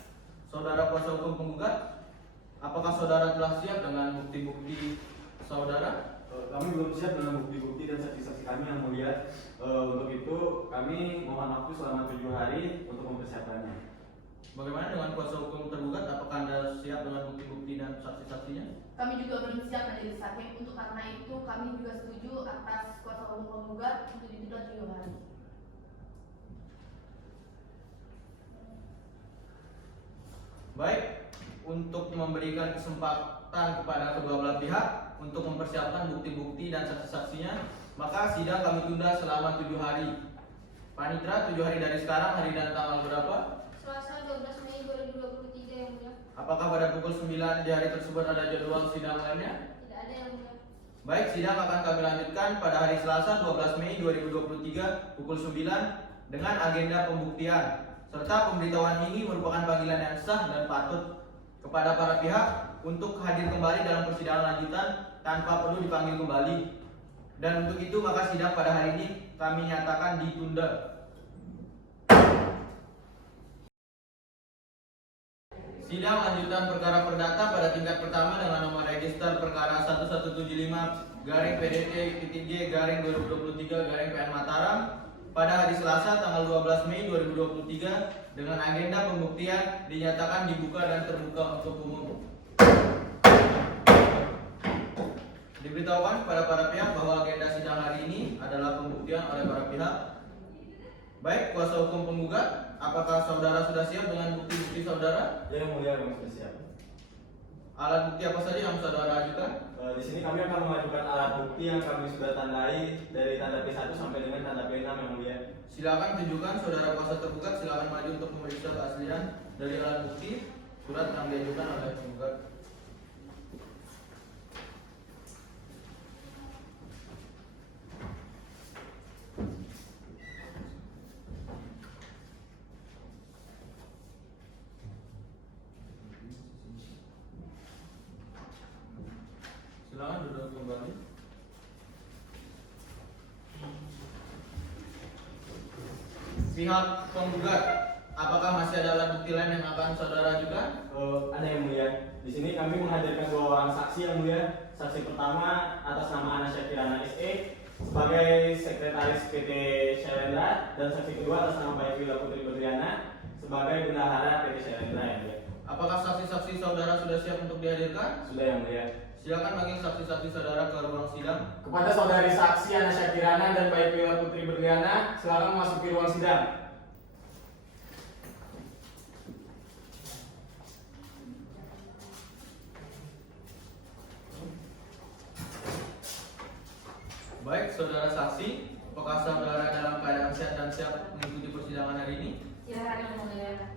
Saudara kuasa hukum penggugat, apakah saudara telah siap dengan bukti-bukti saudara? Kami belum siap dengan bukti-bukti dan saksi-saksi kami yang mulia. Untuk itu kami mohon waktu selama 7 hari untuk mempersiapkannya. Bagaimana dengan kuasa hukum tergugat, apakah Anda siap dengan bukti-bukti dan saksi-saksinya? Kami juga belum siap majelis hakim, untuk karena itu kami juga setuju atas kuasa hukum penggugat untuk ditunda 7 hari. Baik, untuk memberikan kesempatan kepada kedua belah pihak untuk mempersiapkan bukti-bukti dan saksi-saksinya, maka sidang kami tunda selama 7 hari. Panitra, 7 hari dari sekarang, hari dan tanggal berapa? Selasa 12 Mei 2023 yang mulia. Apakah pada pukul 9 di hari tersebut ada jadwal sidang lainnya? Tidak ada yang mulia. Baik, sidang akan kami lanjutkan pada hari Selasa 12 Mei 2023 pukul 9 dengan agenda pembuktian, serta pemberitahuan ini merupakan panggilan yang sah dan patut kepada para pihak untuk hadir kembali dalam persidangan lanjutan tanpa perlu dipanggil kembali. Dan untuk itu maka sidang pada hari ini kami nyatakan ditunda. Sidang lanjutan perkara perdata pada tingkat pertama dengan nomor register perkara 1175-PDT-J-2023-PN Mataram pada hari Selasa tanggal 12 Mei 2023 dengan agenda pembuktian dinyatakan dibuka dan terbuka untuk umum. Diberitahukan kepada para pihak bahwa agenda sidang hari ini adalah pembuktian oleh para pihak. Baik, kuasa hukum penggugat, apakah saudara sudah siap dengan bukti-bukti saudara? Ya, yang mulia, kami sudah siap. Alat bukti apa saja yang saudara ajukan? Di sini kami akan mengajukan alat bukti yang kami sudah tandai dari tanda P1 sampai dengan tanda P6 yang mulia. Silakan tunjukkan saudara kuasa tergugat, silakan maju untuk memeriksa keaslian dari alat bukti surat yang diajukan oleh penggugat. Silakan duduk kembali. Pihak penggugat, apakah masih ada alat bukti lain yang akan saudara ajukan? Ada yang mulia. Di sini kami menghadirkan 2 orang saksi yang mulia. Saksi pertama atas nama Ana Syakirana SE sebagai sekretaris PT Syailendra, dan saksi kedua atas nama Baik Wila Putri Berliana sebagai bendahara PT Syailendra yang mulia. Apakah saksi-saksi saudara sudah siap untuk dihadirkan? Sudah yang mulia. Silakan panggil saksi-saksi saudara ke ruang sidang. Kepada saudari saksi Ana Syakirana dan Baik Wila Putri Berliana, silakan memasuki ruang sidang. Baik, saudara saksi, apakah saudara dalam keadaan sehat dan siap mengikuti persidangan hari ini? Silakan yang mulia.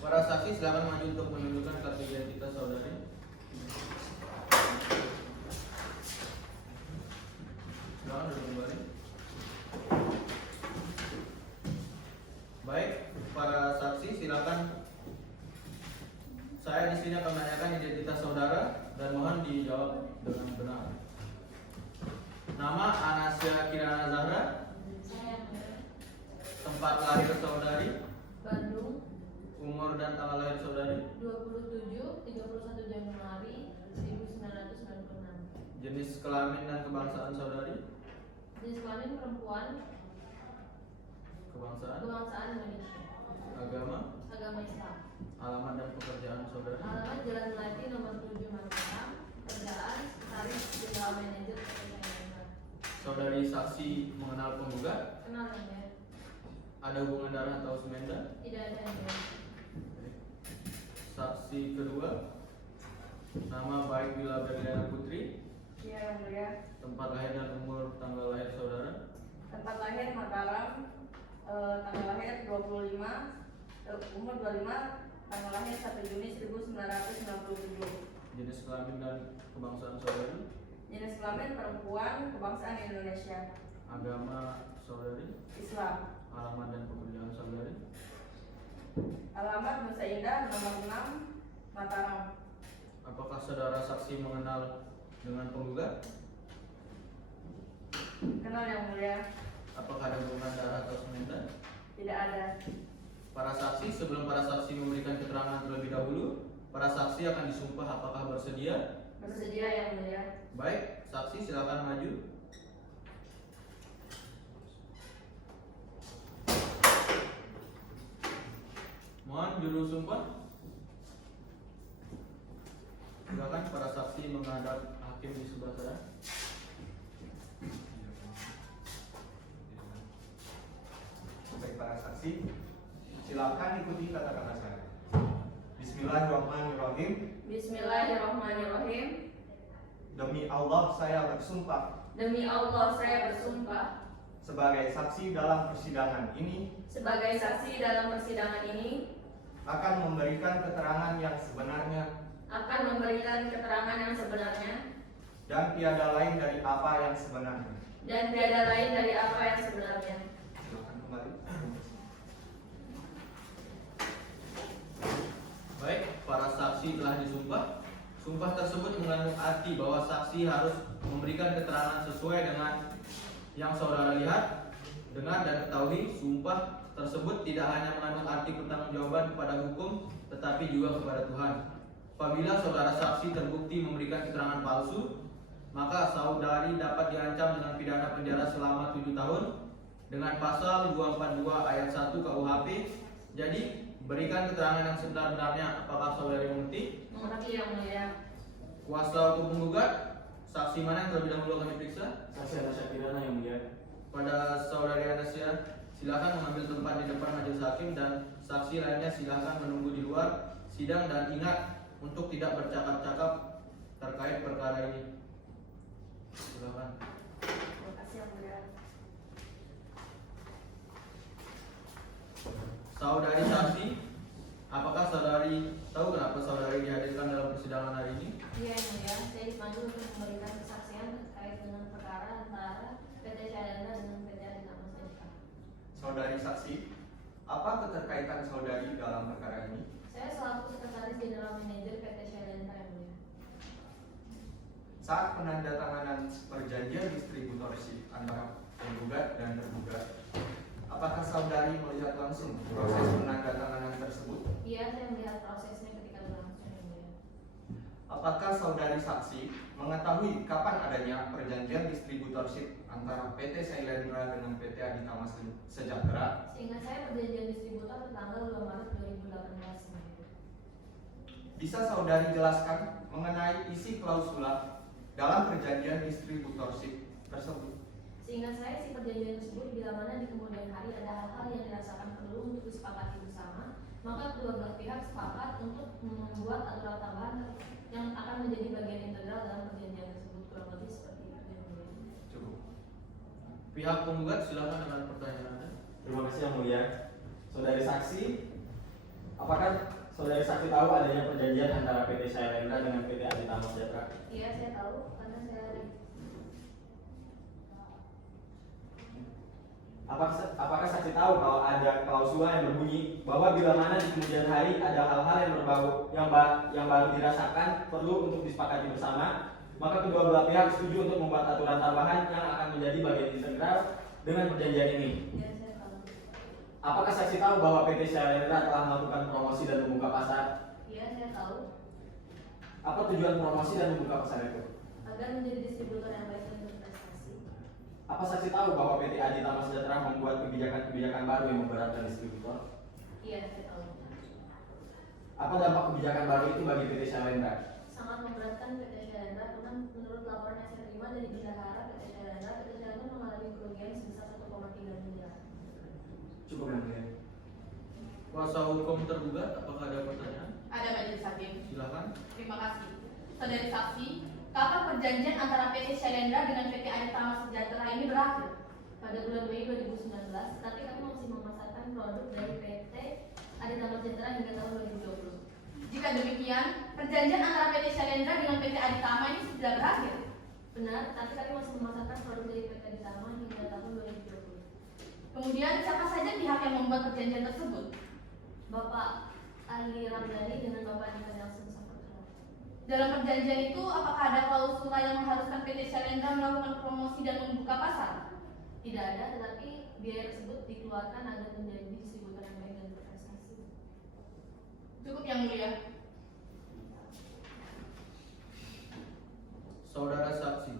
Para saksi silakan maju untuk menunjukkan kartu identitas saudari. Silakan duduk kembali. Baik, para saksi silakan. Saya di sini akan menanyakan identitas saudara dan mohon dijawab dengan benar. Nama Anasya Kirana Zahra. Saya yang mulia. Tempat lahir saudari. Bandung, Umur dan tanggal lahir saudari. 27, 31 Januari 1996. Jenis kelamin dan kebangsaan saudari. Jenis kelamin perempuan, Kebangsaan. kebangsaan Indonesia. Agama. Agama Islam. Alamat dan pekerjaan saudari. Alamat Jalan Melati nomor 7 Mataram. Kerjaan Sekretaris Jenderal Manajer PT Sailendra. Saudari saksi mengenal penggugat? Kenal yang mulia? Ada hubungan darah atau semenda? Tidak ada yang mulia. Saksi kedua, nama baik Bila Berliana Putri, Iya yang mulia. tempat lahir dan umur tanggal lahir saudara, Tempat lahir Mataram, tanggal lahir 25, umur 25, tanggal lahir 1 Juni 1997. jenis kelamin dan kebangsaan saudari, Jenis kelamin perempuan, kebangsaan Indonesia, agama saudari, Islam. alamat dan pekerjaan saudari, Alamat Nusa Indah nomor 6, Mataram. apakah saudara saksi mengenal dengan penggugat? Kenal yang mulia. Apakah ada hubungan darah atau semenda? Tidak ada. Para saksi, sebelum para saksi memberikan keterangan terlebih dahulu, para saksi akan disumpah. Apakah bersedia? Bersedia yang mulia. Baik, saksi silakan maju. Mohon juru sumpah. Silakan para saksi menghadap hakim di sebelah sana. Baik para saksi, silakan ikuti kata-kata saya. Bismillahirrahmanirrahim. Bismillahirrahmanirrahim. Demi Allah saya bersumpah Demi Allah saya bersumpah sebagai saksi dalam persidangan ini sebagai saksi dalam persidangan ini akan memberikan keterangan yang sebenarnya dan tiada lain dari apa yang sebenarnya. Silakan kembali. Baik, para saksi telah disumpah. Sumpah tersebut mengandung arti bahwa saksi harus memberikan keterangan sesuai dengan yang saudara lihat, dengar dan ketahui. Sumpah tersebut tidak hanya mengandung arti pertanggungjawaban kepada hukum, tetapi juga kepada Tuhan. Apabila saudara saksi terbukti memberikan keterangan palsu, maka saudari dapat diancam dengan pidana penjara selama 7 tahun dengan pasal 242 ayat 1 KUHP. Jadi, berikan keterangan yang sebenar-benarnya. Apakah saudari mengerti? Mengerti yang mulia. Kuasa hukum penggugat, saksi mana yang terlebih dahulu akan diperiksa? Saksi Anastasia Kirana yang mulia. Pada saudari Anastasia, silakan mengambil tempat di depan majelis hakim dan saksi lainnya silakan menunggu di luar sidang dan ingat untuk tidak bercakap-cakap terkait perkara ini. Silakan. Terima kasih yang mulia. Saudari saksi, apakah saudari tahu kenapa saudari dihadirkan dalam persidangan hari ini? Iya yang mulia, saya dipanggil untuk memberikan kesaksian terkait dengan perkara antara PT Sailendra dengan PT Aditama Sejahtera. Saudari saksi, apa keterkaitan saudari dalam perkara ini? Saya selaku Sekretaris Jenderal Manajer PT Sailendra yang mulia. Saat penandatanganan perjanjian distributorship antara penggugat dan tergugat, apakah saudari melihat langsung proses penandatanganan tersebut? Iya, saya melihat prosesnya ketika berlangsung yang mulia. Apakah saudari saksi mengetahui kapan adanya perjanjian distributorship antara PT Sailendra dengan PT Aditama Sejahtera? Sehingga saya perjanjian distributor tanggal 2 Maret 2018 yang mulia. Bisa saudari jelaskan mengenai isi klausula dalam perjanjian distributorship tersebut? Sehingga saya si perjanjian tersebut bila mana di kemudian hari ada hal-hal yang dirasakan perlu untuk disepakati bersama, maka kedua belah pihak sepakat untuk membuat aturan tambahan yang akan menjadi bagian integral dalam perjanjian tersebut. Kurang lebih seperti itu yang mulia. Cukup. Pihak penggugat silakan dengan pertanyaan Anda. Terima kasih yang mulia. Saudari saksi, apakah saudari saksi tahu adanya perjanjian antara PT Sailendra dengan PT Aditama Sejahtera? Iya, saya tahu karena saya Apakah saksi tahu bahwa ada klausula yang berbunyi bahwa bila mana di kemudian hari ada hal-hal yang baru dirasakan perlu untuk disepakati bersama, maka kedua belah pihak setuju untuk membuat aturan tambahan yang akan menjadi bagian integral dengan perjanjian ini. iya saya tahu. Apakah saksi tahu bahwa PT Sailendra telah melakukan promosi dan membuka pasar? Iya, saya tahu. Apa tujuan promosi dan membuka pasar itu? Agar menjadi distributor yang baik dan berprestasi. Apa saksi tahu bahwa PT Aditama Sejahtera membuat kebijakan-kebijakan baru yang memberatkan distributor? Iya, saya tahu. Apa dampak kebijakan baru itu bagi PT Sailendra? Sangat sangat memberatkan PT Shailendra karena menurut laporan yang saya terima dari bendahara PT Shailendra mengalami kerugian sebesar 1,3 miliar. Cukup yang mulia. Kuasa hukum tergugat, apakah ada pertanyaan? Ada majelis hakim. Silakan. Terima kasih. Saudari saksi, kapan perjanjian antara PT Shailendra dengan PT Aditama Sejahtera ini berakhir? Pada bulan Mei 2019, tapi kami masih memasarkan produk dari PT Aditama Sejahtera hingga tahun 2020. Jika demikian, perjanjian antara PT Shailendra dengan PT Aditama ini sudah berakhir. Benar, tapi kami masih memasarkan produk dari PT Aditama hingga tahun 2020. Kemudian, siapa saja pihak yang membuat perjanjian tersebut? Bapak Ali Ramdhani dengan Bapak Andika Nelson Saputra. Dalam perjanjian itu, apakah ada klausula yang mengharuskan PT Shailendra melakukan promosi dan membuka pasar? Tidak ada, tetapi biaya tersebut dikeluarkan agar menjadi distributor yang baik dan berprestasi. Cukup yang mulia. Saudara saksi,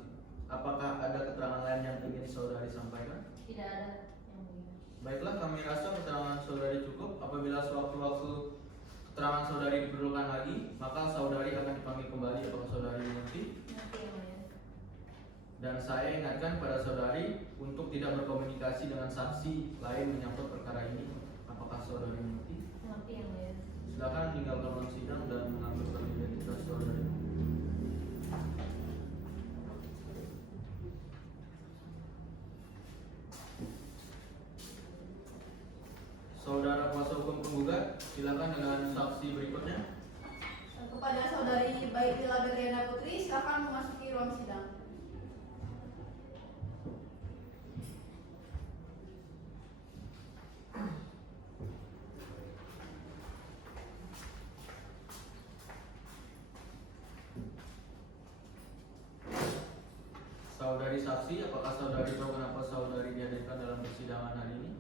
apakah ada keterangan lain yang ingin saudari sampaikan? Tidak ada yang mulia. Baiklah, kami rasa keterangan saudari cukup. Apabila sewaktu-waktu keterangan saudari diperlukan lagi, maka saudari akan dipanggil kembali. Apakah saudari mengerti? Nanti yang mulia. Dan saya ingatkan pada saudari untuk tidak berkomunikasi dengan saksi lain menyangkut perkara ini. Apakah saudari mengerti? Nanti yang mulia. Silakan tinggalkan ruang sidang dan mengambil identitas saudari. Saudara kuasa hukum penggugat, silakan dengan saksi berikutnya. Kepada saudari Baitila Berliana Putri, silakan memasuki ruang sidang. Saudari saksi, apakah saudari tahu kenapa saudari dihadirkan dalam persidangan hari ini?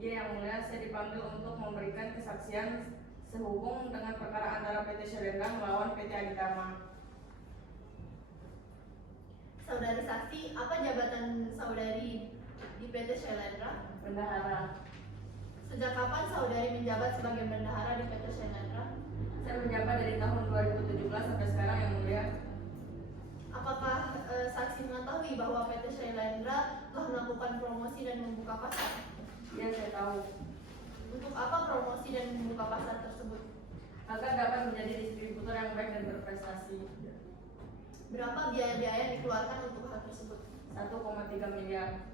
Ya, yang mulia, saya dipanggil untuk memberikan kesaksian sehubung dengan perkara antara PT Shailendra melawan PT Aditama. Saudari saksi, apa jabatan saudari di PT Shailendra? Bendahara. Sejak kapan saudari menjabat sebagai bendahara di PT Shailendra? Saya menjabat dari tahun 2017 sampai sekarang, yang mulia. Apakah saksi mengetahui bahwa PT Shailendra telah melakukan promosi dan membuka pasar? Ya, saya tahu. Untuk apa promosi dan membuka pasar tersebut? Agar dapat menjadi distributor yang baik dan berprestasi. Berapa biaya-biaya yang dikeluarkan untuk hal tersebut? 1,3 miliar.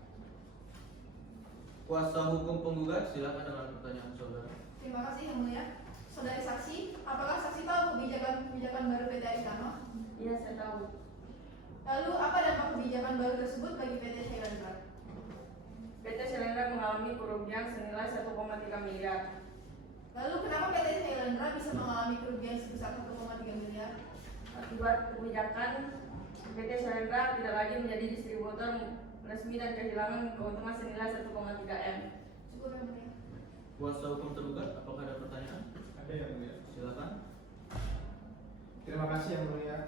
Kuasa hukum penggugat, silakan dengan pertanyaan saudara. Terima kasih yang mulia. Saudari saksi, apakah saksi tahu kebijakan baru PT Aditama? Iya, saya tahu. Lalu apa dampak kebijakan baru tersebut bagi PT Shailendra? PT Shailendra mengalami kerugian senilai 1,3 miliar. Lalu kenapa PT Shailendra bisa mengalami kerugian sebesar 1,3 miliar? Akibat kebijakan, PT Shailendra tidak lagi menjadi distributor resmi dan kehilangan keuntungan senilai 1,3 M. Cukup yang mulia. Kuasa hukum tergugat, apakah ada pertanyaan? Ada yang mulia. Silakan. Terima kasih yang mulia.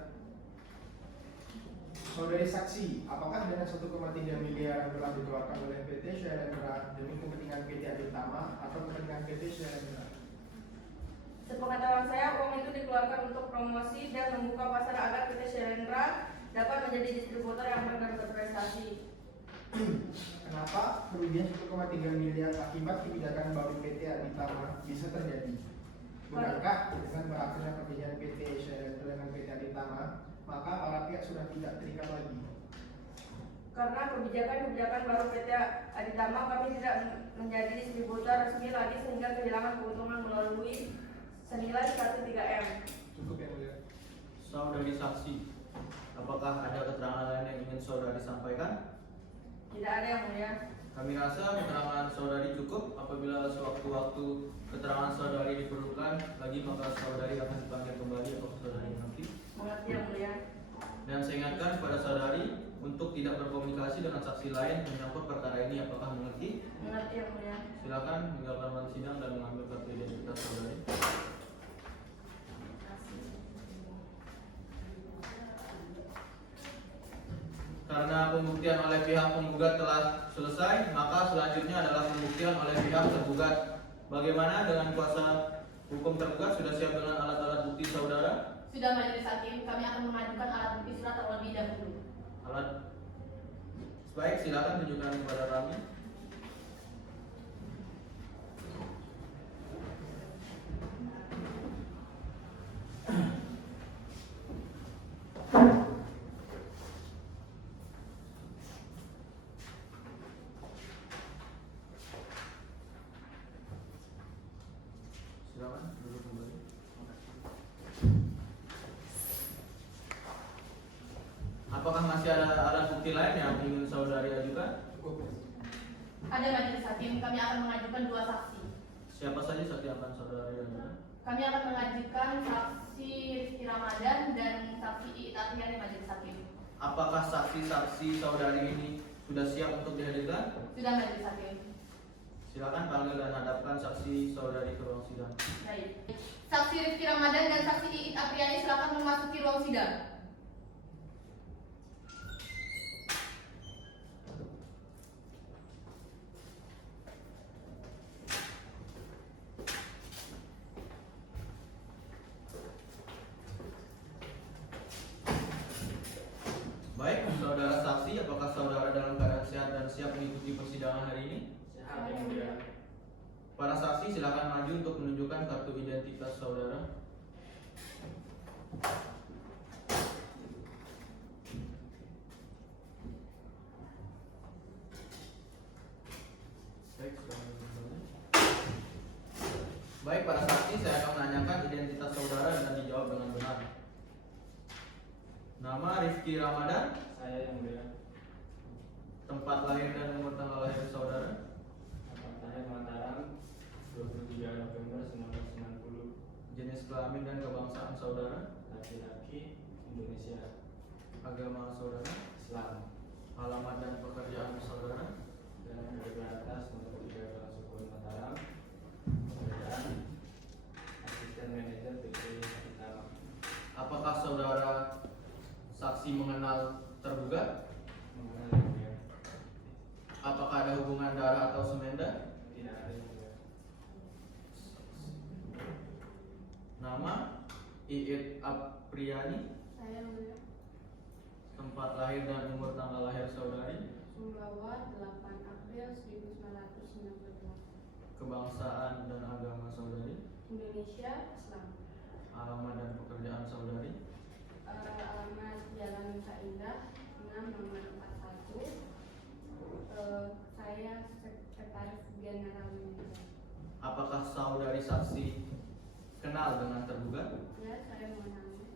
Saudari saksi, apakah dana 1,3 miliar yang telah dikeluarkan oleh PT Shailendra demi kepentingan PT Aditama atau kepentingan PT Shailendra? Sepengetahuan saya, uang itu dikeluarkan untuk promosi dan membuka pasar agar PT Shailendra dapat menjadi distributor yang baik dan berprestasi. Kenapa kerugian 1,3 miliar akibat kebijakan baru PT Aditama bisa terjadi? Benarkah dengan berakhirnya perjanjian PT Shailendra dengan PT Aditama, maka para pihak sudah tidak terikat lagi? Karena kebijakan baru PT Aditama, kami tidak menjadi distributor resmi lagi sehingga kehilangan keuntungan melalui senilai 1,3 M. Cukup yang mulia. Saudari saksi, apakah ada keterangan lain yang ingin saudari sampaikan? Tidak ada, yang mulia. Kami rasa keterangan saudari cukup. Apabila sewaktu-waktu keterangan saudari diperlukan lagi, maka saudari akan dipanggil kembali. Apakah saudari mengerti? Mengerti, yang mulia. Dan saya ingatkan kepada saudari untuk tidak berkomunikasi dengan saksi lain menyangkut perkara ini. Apakah mengerti? Mengerti, yang mulia. Silakan meninggalkan ruang sidang dan mengambil kartu identitas saudari. Karena pembuktian oleh pihak penggugat telah selesai, maka selanjutnya adalah pembuktian oleh pihak tergugat. Bagaimana dengan kuasa Hukum tergugat sudah siap dengan alat-alat bukti saudara? Sudah majelis hakim, kami akan mengajukan alat bukti surat terlebih dahulu. Alat. Baik, silakan tunjukkan kepada kami. Silakan duduk kembali. Apakah masih ada alat bukti lain yang ingin saudari ajukan? Ada majelis hakim, kami akan mengajukan 2 saksi. Siapa saja saksi yang akan saudari ajukan? Kami akan mengajukan saksi Rizky Ramadan dan saksi Iit Afriani majelis hakim. Apakah saksi-saksi saudari ini sudah siap untuk dihadirkan? Sudah majelis hakim. Silakan panggil dan hadapkan saksi saudari ke ruang sidang. Baik. Saksi Rizky Ramadan dan saksi Iit Afriani silakan memasuki ruang sidang. Baik, saudara saksi, apakah saudara dalam keadaan sehat dan siap mengikuti persidangan hari ini? Sehat yang mulia. Para saksi silakan maju untuk menunjukkan kartu identitas saudara. Baik, silakan kembali. Baik, para saksi, saya akan menanyakan identitas saudara dan dijawab dengan benar. Nama Rizky Ramadan. Saya yang mulia. Tempat lahir dan nomor tanggal lahir saudara. Tempat lahir Mataram 23 November 1990. Jenis kelamin dan kebangsaan saudara. Laki-laki Indonesia. Agama saudara. Islam. Alamat dan pekerjaan saudara. Dan dari atas nomor 3 Gang Sukun Mataram. Pekerjaan asisten manajer PT Aditama. Apakah saudara saksi mengenal tergugat? Mengenal yang mulia. Apakah ada hubungan darah atau semenda? Tidak ada yang mulia. Nama Iit Afriani. Saya mulia. Tempat lahir dan umur tanggal lahir saudari. Sumbawa 8 April 1992. Kebangsaan dan agama saudari. Indonesia, Islam. Alamat dan pekerjaan saudari. Alamat Jalan Nusa Indah 6 nomor 41. Saya sekretaris General Manager. Apakah saudari saksi kenal dengan tergugat? Ya, saya mengenalnya.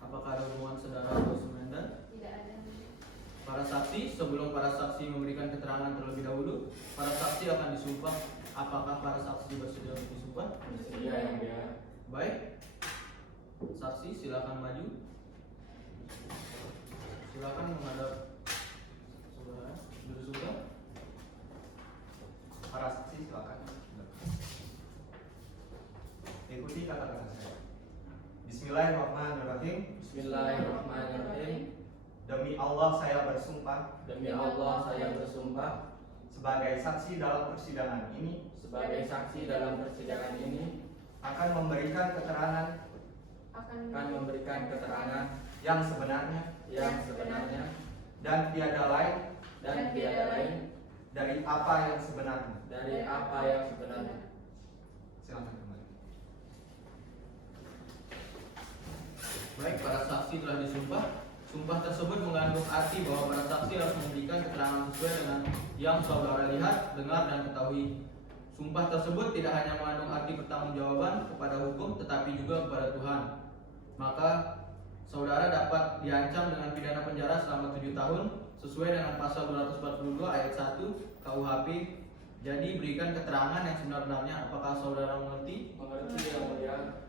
Apakah ada hubungan saudara atau semenda? Tidak ada. Para saksi, sebelum para saksi memberikan keterangan terlebih dahulu, para saksi akan disumpah. Apakah para saksi bersedia untuk disumpah? Bersedia yang mulia. Baik. Saksi silakan maju. Silakan menghadap saudara. Bersumpah. Para saksi silakan. Ikuti kata-kata saya. Bismillahirrahmanirrahim. Bismillahirrahmanirrahim. Demi Allah saya bersumpah Demi Allah saya bersumpah sebagai saksi dalam persidangan ini sebagai saksi dalam persidangan ini akan memberikan keterangan akan memberikan keterangan yang sebenarnya dan tiada lain dari apa yang sebenarnya. Silakan kembali. Baik, para saksi telah disumpah. Sumpah tersebut mengandung arti bahwa para saksi harus memberikan keterangan sesuai dengan yang saudara lihat, dengar, dan ketahui. Sumpah tersebut tidak hanya mengandung arti pertanggungjawaban kepada hukum, tetapi juga kepada Tuhan. Maka saudara dapat diancam dengan pidana penjara selama 7 tahun sesuai dengan pasal 242 ayat 1 KUHP. Jadi berikan keterangan yang sebenarnya. Apakah saudara mengerti? Mengerti yang mulia.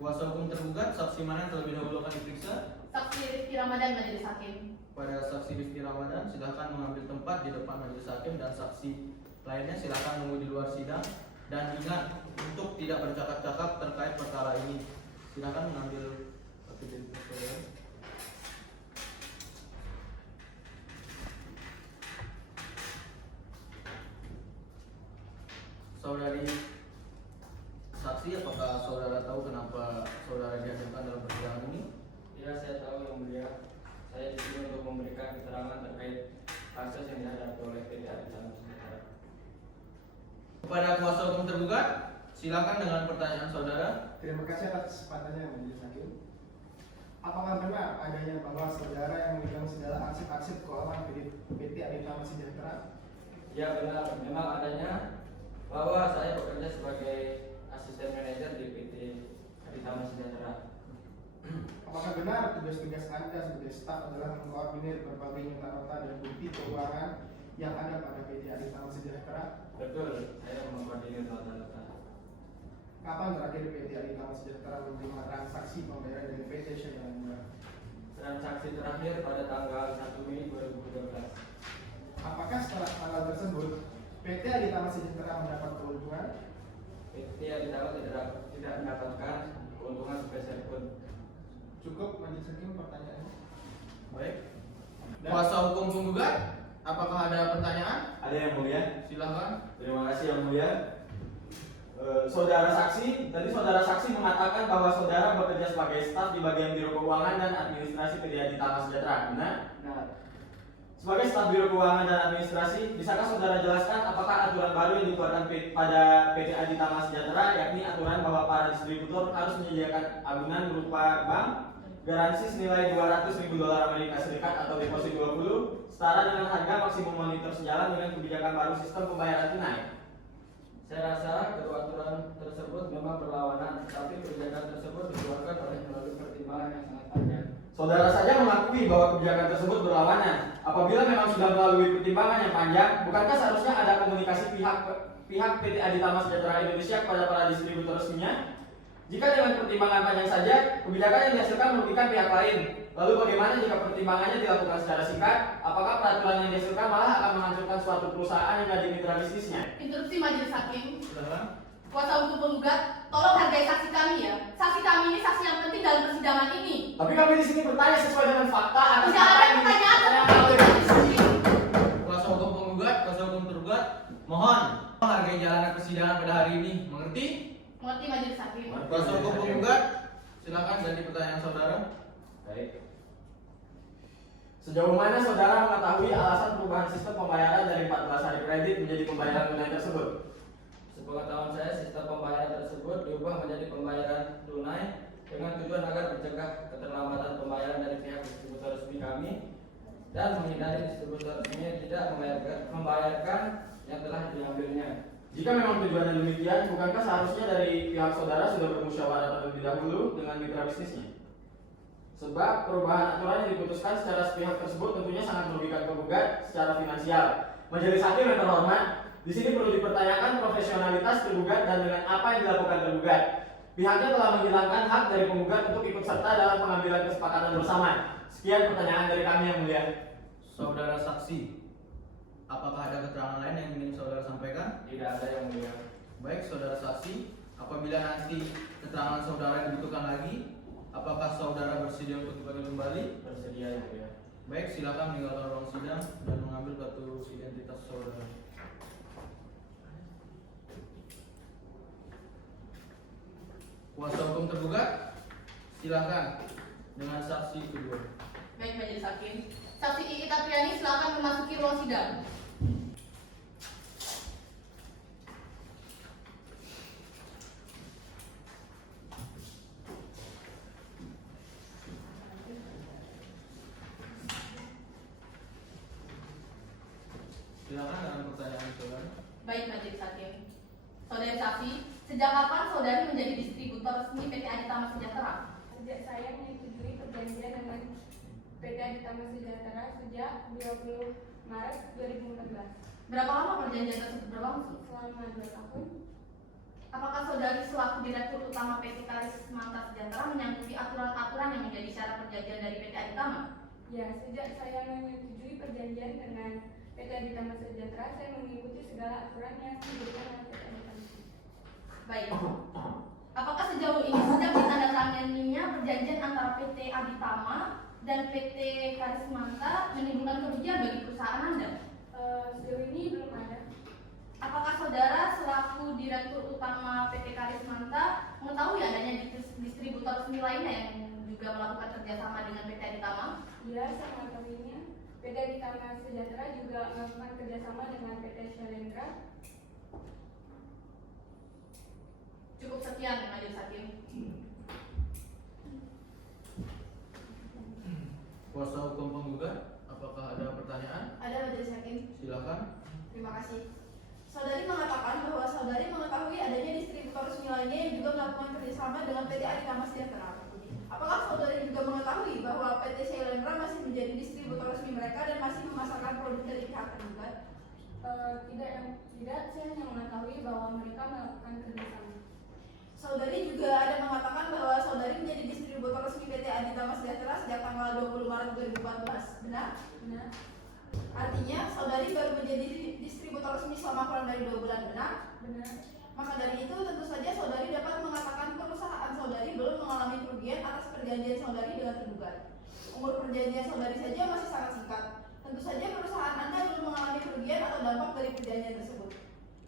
Kuasa hukum tergugat, saksi mana yang terlebih dahulu akan diperiksa? Saksi Rizky Ramadan majelis hakim. Pada saksi Rizky Ramadan, silahkan mengambil tempat di depan majelis hakim, dan saksi lainnya silahkan menunggu di luar sidang. Dan ingat untuk tidak bercakap-cakap terkait perkara ini. Silahkan mengambil kartu identitas saudara. Saudari saksi saksi, apakah saudara tahu kenapa saudara dihadirkan dalam persidangan ini? Ya, saya tahu yang mulia. Saya di sini untuk memberikan keterangan terkait kasus yang dihadapi oleh PT Aditama Sejahtera. Kepada kuasa hukum tergugat, silakan dengan pertanyaan saudara. Terima kasih atas kesempatannya Majelis Hakim. Apakah benar adanya bahwa saudara yang memegang segala arsip-arsip keuangan PT Aditama Sejahtera? Ya benar, memang adanya bahwa saya bekerja sebagai asisten manajer di PT Aditama Sejahtera. Apakah benar tugas-tugas Anda sebagai staf adalah mengkoordinir berbagai nota-nota dan bukti keuangan yang ada pada PT Aditama Sejahtera? Betul, saya mengkoordinir nota-nota. Kapan terakhir PT Aditama Sejahtera menerima transaksi pembayaran dari PT Syailandra? Transaksi terakhir pada tanggal 1 Mei 2012. Apakah setelah tanggal tersebut PT Aditama Sejahtera mendapat keuntungan? PT Aditama tidak mendapatkan keuntungan sebesar pun. Cukup Majelis Hakim pertanyaannya. Baik. Kuasa hukum penggugat, apakah ada pertanyaan? Ada yang mulia? Silakan. Terima kasih yang mulia. Saudara saksi, tadi saudara saksi mengatakan bahwa saudara bekerja sebagai staf di bagian Biro Keuangan dan Administrasi PT Aditama Sejahtera, benar? Benar. Sebagai staf Biro Keuangan dan Administrasi, bisakah saudara jelaskan apakah aturan baru yang dikeluarkan pada PT Aditama Sejahtera, yakni aturan bahwa para distributor harus menyediakan agunan berupa bank, garansi senilai $200.000 Amerika Serikat atau deposit 20, setara dengan harga maksimum monitor sejalan dengan kebijakan baru sistem pembayaran tunai? Saya rasa kedua aturan tersebut memang berlawanan, tetapi kebijakan tersebut dikeluarkan oleh melalui pertimbangan yang sangat panjang. Saudara saja mengakui bahwa kebijakan tersebut berlawanan. Apabila memang sudah melalui pertimbangan yang panjang, bukankah seharusnya ada komunikasi pihak PT Aditama Sejahtera Indonesia kepada para distributor resminya? Jika dengan pertimbangan panjang saja, kebijakan yang dihasilkan merugikan pihak lain. Lalu bagaimana jika pertimbangannya dilakukan secara singkat? Apakah peraturan yang dihasilkan malah akan menghancurkan suatu perusahaan yang menjadi mitra bisnisnya? Interupsi Majelis Hakim. Silakan. Kuasa hukum penggugat, tolong hargai saksi kami ya. Saksi kami ini saksi yang penting dalam persidangan ini. Tapi kami di sini bertanya sesuai dengan fakta atas Tidak ada pertanyaan seperti itu Majelis Hakim. Kuasa hukum penggugat, kuasa hukum tergugat, mohon hargai jalannya persidangan pada hari ini. Mengerti? Mengerti Majelis Hakim. Kuasa hukum penggugat, silakan ganti pertanyaan saudara. Baik. Sejauh mana saudara mengetahui alasan perubahan sistem pembayaran dari 14 hari kredit menjadi pembayaran tunai tersebut? Sepengetahuan saya, sistem pembayaran tersebut diubah menjadi pembayaran tunai dengan tujuan agar mencegah keterlambatan pembayaran dari pihak distributor resmi kami dan menghindari distributor resmi tidak membayarkan yang telah diambilnya. Jika memang tujuannya demikian, bukankah seharusnya dari pihak saudara sudah bermusyawarah terlebih dahulu dengan mitra bisnisnya? Sebab perubahan aturan yang diputuskan secara sepihak tersebut tentunya sangat merugikan penggugat secara finansial. Majelis Hakim yang terhormat, di sini perlu dipertanyakan profesionalitas tergugat dan dengan apa yang dilakukan tergugat. Pihaknya telah menghilangkan hak dari penggugat untuk ikut serta dalam pengambilan kesepakatan bersama. Sekian pertanyaan dari kami yang mulia. Saudara saksi, apakah ada keterangan lain yang ingin saudara sampaikan? Tidak ada yang mulia. Baik, saudara saksi, apabila nanti keterangan saudara dibutuhkan lagi, apakah saudara bersedia untuk dipanggil kembali? Bersedia yang mulia. Baik, silakan meninggalkan ruang sidang dan mengambil kartu identitas saudara. Kuasa hukum tergugat, silakan dengan saksi kedua. Baik Majelis Hakim. Saksi Iit Apriani silakan memasuki ruang sidang. Silakan dengan pertanyaan saudara. Baik Majelis Hakim. Saudari saksi, sejak kapan saudari menjadi distributor resmi PT Aditama Sejahtera? Sejak saya menyetujui perjanjian dengan PT Aditama Sejahtera sejak 20 Maret 2014 Berapa lama perjanjian tersebut berlangsung? selama 2 tahun. Apakah saudari selaku Direktur Utama PT Karis Manta Sejahtera menyanggupi aturan-aturan yang menjadi syarat perjanjian dari PT Aditama? Ya, sejak saya menyetujui perjanjian dengan PT Aditama Sejahtera, saya mengikuti segala aturan yang diberikan oleh PT Aditama. Baik. Apakah sejauh ini sudah ditandatanganinya perjanjian antara PT Aditama dan PT Karis Manta menimbulkan kerugian bagi perusahaan Anda? Sejauh ini belum ada. Apakah saudara selaku Direktur Utama PT Karismanta mengetahui adanya distributor resmi lainnya yang juga melakukan kerjasama dengan PT Aditama? Ya, saya mengetahuinya. PT Aditama Sejahtera juga melakukan kerjasama dengan PT Shalendra. Cukup sekian Majelis Hakim. Kuasa hukum penggugat, apakah ada pertanyaan? Ada Majelis Hakim. Silakan. Terima kasih. Saudari mengatakan bahwa saudari mengetahui adanya distributor resmi lainnya yang juga melakukan kerjasama dengan PT Aditama Sejahtera. Apakah saudari juga mengetahui bahwa PT Shalendra masih menjadi distributor resmi mereka dan masih memasarkan produk dari pihak tergugat? Tidak, saya hanya mengetahui bahwa mereka melakukan kerjasama. Saudari juga ada mengatakan bahwa saudari menjadi distributor resmi PT Aditama Sejahtera sejak tanggal 20 Maret 2014. Benar? Benar? Artinya saudari baru menjadi distributor resmi selama kurang dari 2 bulan, benar? Benar. Maka dari itu tentu saja saudari dapat mengatakan perusahaan saudari belum mengalami kerugian atas perjanjian saudari dengan tergugat. Umur perjanjian saudari saja masih sangat singkat. Tentu saja perusahaan Anda belum mengalami kerugian atau dampak dari perjanjian tersebut.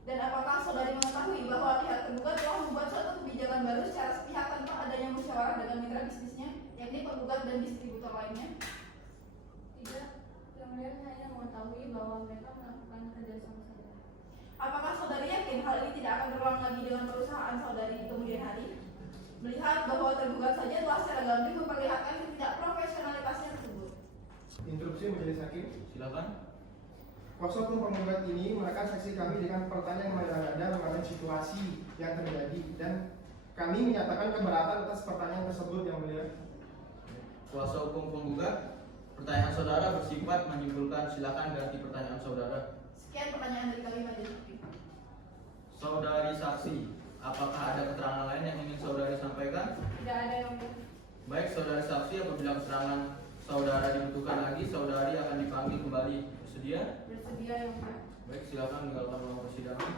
Dan apakah saudari mengetahui bahwa pihak tergugat telah membuat suatu kebijakan baru secara sepihak tanpa adanya musyawarah dengan mitra bisnisnya, yakni penggugat dan distributor lainnya? Tidak, yang mulia saya hanya mengetahui bahwa mereka melakukan kerjasama saja. Apakah saudari yakin hal ini tidak akan terulang lagi dengan perusahaan saudari di kemudian hari? Melihat bahwa tergugat saja telah secara gamblang memperlihatkan ketidakprofesionalitasnya tersebut. Interupsi Majelis Hakim. Silakan. Kuasa hukum penggugat ini menekan saksi kami dengan pertanyaan mengada-ngada mengenai situasi yang terjadi dan kami menyatakan keberatan atas pertanyaan tersebut yang mulia. Kuasa hukum penggugat, pertanyaan saudara bersifat menyimpulkan. Silakan ganti pertanyaan saudara. Sekian pertanyaan dari kami Majelis Hakim. Saudari saksi, apakah ada keterangan lain yang ingin saudari sampaikan? Tidak ada yang mulia. Baik, saudari saksi, apabila keterangan saudara dibutuhkan lagi, saudari akan dipanggil kembali. Bersedia? Bersedia yang mulia. Baik, silakan meninggalkan ruang persidangan.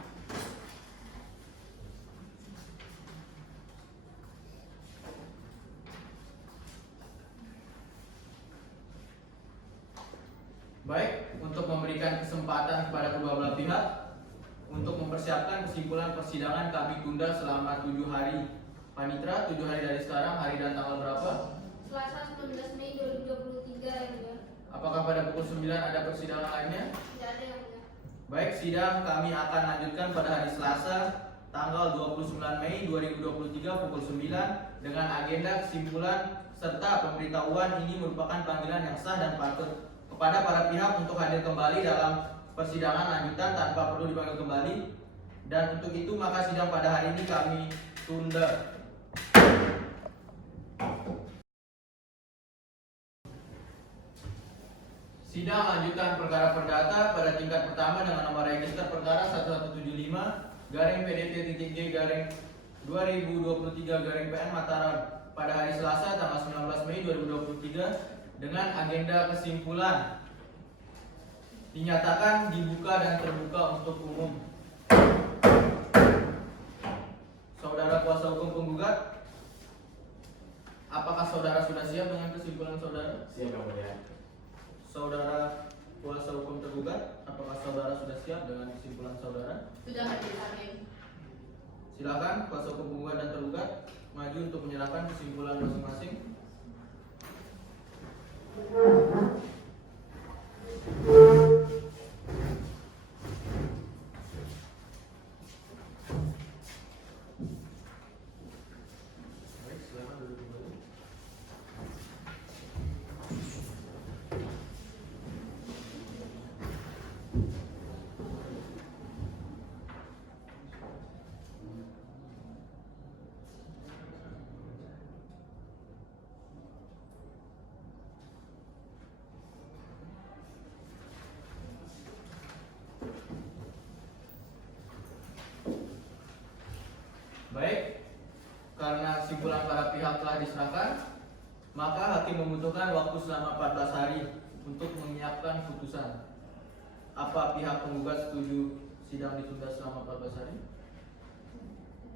Baik, untuk memberikan kesempatan kepada kedua belah pihak untuk mempersiapkan kesimpulan persidangan, kami tunda selama 7 hari. Panitra, 7 hari dari sekarang, hari dan tanggal berapa? Selasa 19 Mei 2023 yang mulia. Apakah pada pukul 9 ada persidangan lainnya? Tidak ada yang mulia. Baik, sidang kami akan lanjutkan pada hari Selasa tanggal 29 Mei 2023 pukul 9 dengan agenda kesimpulan serta pemberitahuan ini merupakan panggilan yang sah dan patut kepada para pihak untuk hadir kembali dalam persidangan lanjutan tanpa perlu dipanggil kembali. Dan untuk itu maka sidang pada hari ini kami tunda. Sidang lanjutan perkara perdata pada tingkat pertama dengan nomor register perkara 1175 garing PDT.G garing 2023 garing PN Mataram pada hari Selasa tanggal 19 Mei 2023 dengan agenda kesimpulan dinyatakan dibuka dan terbuka untuk umum. Saudara kuasa hukum penggugat, apakah saudara sudah siap dengan kesimpulan saudara? Siap yang mulia. Saudara kuasa hukum tergugat, apakah saudara sudah siap dengan kesimpulan saudara? Sudah Majelis Hakim. Silakan kuasa hukum penggugat dan tergugat maju untuk menyerahkan kesimpulan masing-masing. Baik, silakan duduk kembali. Baik, karena kesimpulan para pihak telah diserahkan, maka hakim membutuhkan waktu selama 14 hari untuk menyiapkan putusan. Apa pihak penggugat setuju sidang ditunda selama 14 hari?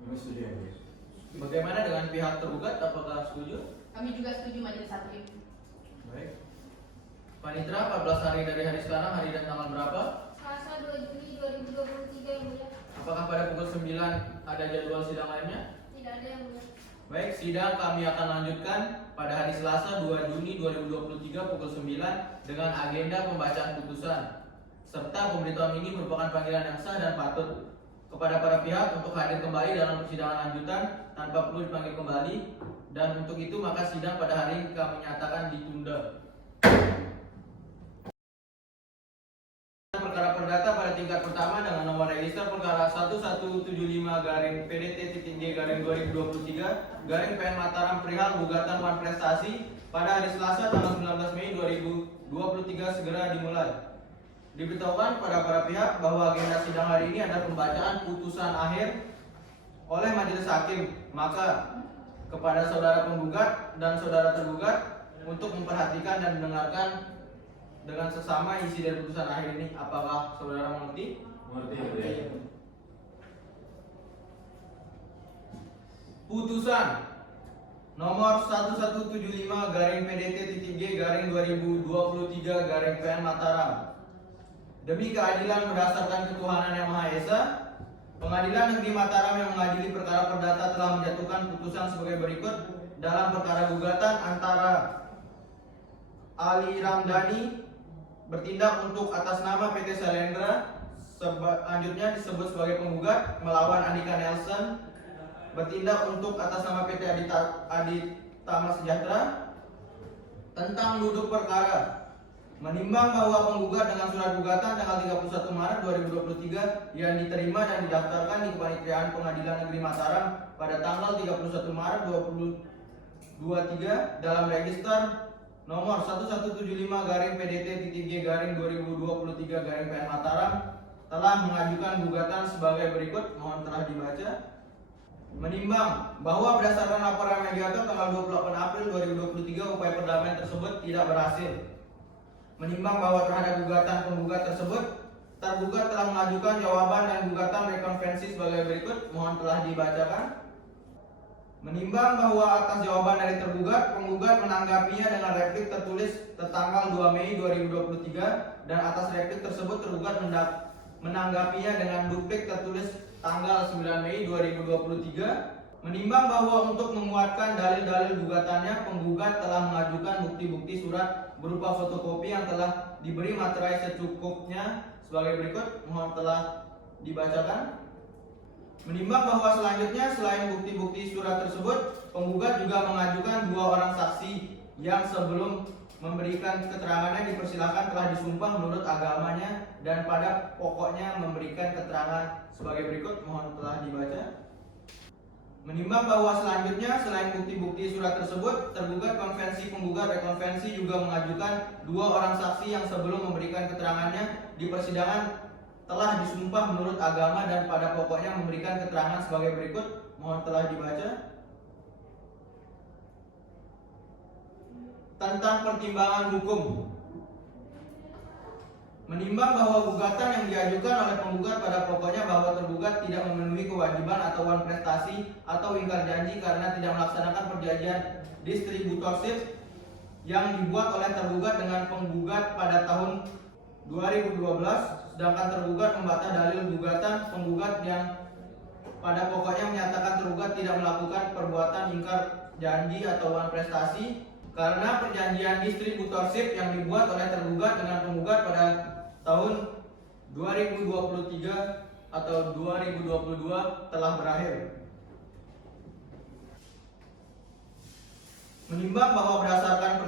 Kami setuju yang mulia. Bagaimana dengan pihak tergugat? Apakah setuju? Kami juga setuju Majelis Hakim. Baik. Panitra, 14 hari dari hari sekarang, hari dan tanggal berapa? Selasa 2 Juli 2023 yang mulia. Apakah pada pukul 9 ada jadwal sidang lainnya? Tidak ada yang mulia. Baik, sidang kami akan lanjutkan pada hari Selasa 2 Juni 2023 pukul 9 dengan agenda pembacaan putusan serta pemberitahuan ini merupakan panggilan yang sah dan patut kepada para pihak untuk hadir kembali dalam persidangan lanjutan tanpa perlu dipanggil kembali, dan untuk itu maka sidang pada hari ini kami nyatakan ditunda. Perkara perdata pada tingkat pertama dengan nomor register perkara 1175-PD-T-G-2023-PN Mataram perihal gugatan Wan Prestasi pada hari Selasa tanggal 19 Mei 2023 segera dimulai. Diberitahukan pada para pihak bahwa agenda sidang hari ini adalah pembacaan putusan akhir oleh majelis hakim. Maka kepada saudara penggugat dan saudara tergugat untuk memperhatikan dan mendengarkan dengan sesama isi dari putusan akhir ini. Apakah saudara mengerti? Mengerti. Putusan nomor 1175-PDT-G-2023-PN Mataram. Demi keadilan berdasarkan ketuhanan yang Maha Esa, Pengadilan Negeri Mataram yang mengadili perkara perdata telah menjatuhkan putusan sebagai berikut dalam perkara gugatan antara Ali Ramdhani bertindak untuk atas nama PT Sailendra, selanjutnya disebut sebagai penggugat, melawan Andika Nelson bertindak untuk atas nama PT Aditama Sejahtera tentang duduk perkara. Menimbang bahwa penggugat dengan surat gugatan tanggal 31 Maret 2023 yang diterima dan didaftarkan di Kepanitiaan Pengadilan Negeri Mataram pada tanggal 31 Maret 2023 dalam register nomor 1175-PDT-G-2023-PN Mataram telah mengajukan gugatan sebagai berikut. Mohon telah dibaca. Menimbang bahwa berdasarkan laporan mediator tanggal 28 April 2023 upaya perdamaian tersebut tidak berhasil. Menimbang bahwa terhadap gugatan penggugat tersebut, tergugat telah mengajukan jawaban dan gugatan rekonvensi sebagai berikut. Mohon telah dibacakan. Menimbang bahwa atas jawaban dari tergugat, penggugat menanggapinya dengan replik tertulis tertanggal 2 Mei 2023 dan atas replik tersebut tergugat menanggapinya dengan duplik tertulis tanggal 9 Mei 2023. Menimbang bahwa untuk menguatkan dalil-dalil gugatannya, penggugat telah mengajukan bukti-bukti surat berupa fotokopi yang telah diberi materai secukupnya sebagai berikut. Mohon telah dibacakan. Menimbang bahwa selanjutnya selain bukti-bukti surat tersebut, penggugat juga mengajukan 2 orang saksi yang sebelum memberikan keterangannya dipersilakan telah disumpah menurut agamanya dan pada pokoknya memberikan keterangan sebagai berikut. Mohon telah dibaca. Menimbang bahwa selanjutnya selain bukti-bukti surat tersebut, tergugat konvensi penggugat rekonvensi juga mengajukan 2 orang saksi yang sebelum memberikan keterangannya di persidangan telah disumpah menurut agama dan pada pokoknya memberikan keterangan sebagai berikut. Mohon telah dibaca. Tentang pertimbangan hukum. Menimbang bahwa gugatan yang diajukan oleh penggugat pada pokoknya bahwa tergugat tidak memenuhi kewajiban atau wan prestasi atau ingkar janji karena tidak melaksanakan perjanjian distributorship yang dibuat oleh tergugat dengan penggugat pada tahun 2012, sedangkan tergugat membantah dalil gugatan penggugat yang pada pokoknya menyatakan tergugat tidak melakukan perbuatan ingkar janji atau wan prestasi karena perjanjian distributorship yang dibuat oleh tergugat dengan penggugat pada tahun 2023 atau 2022 telah berakhir. Menimbang bahwa berdasarkan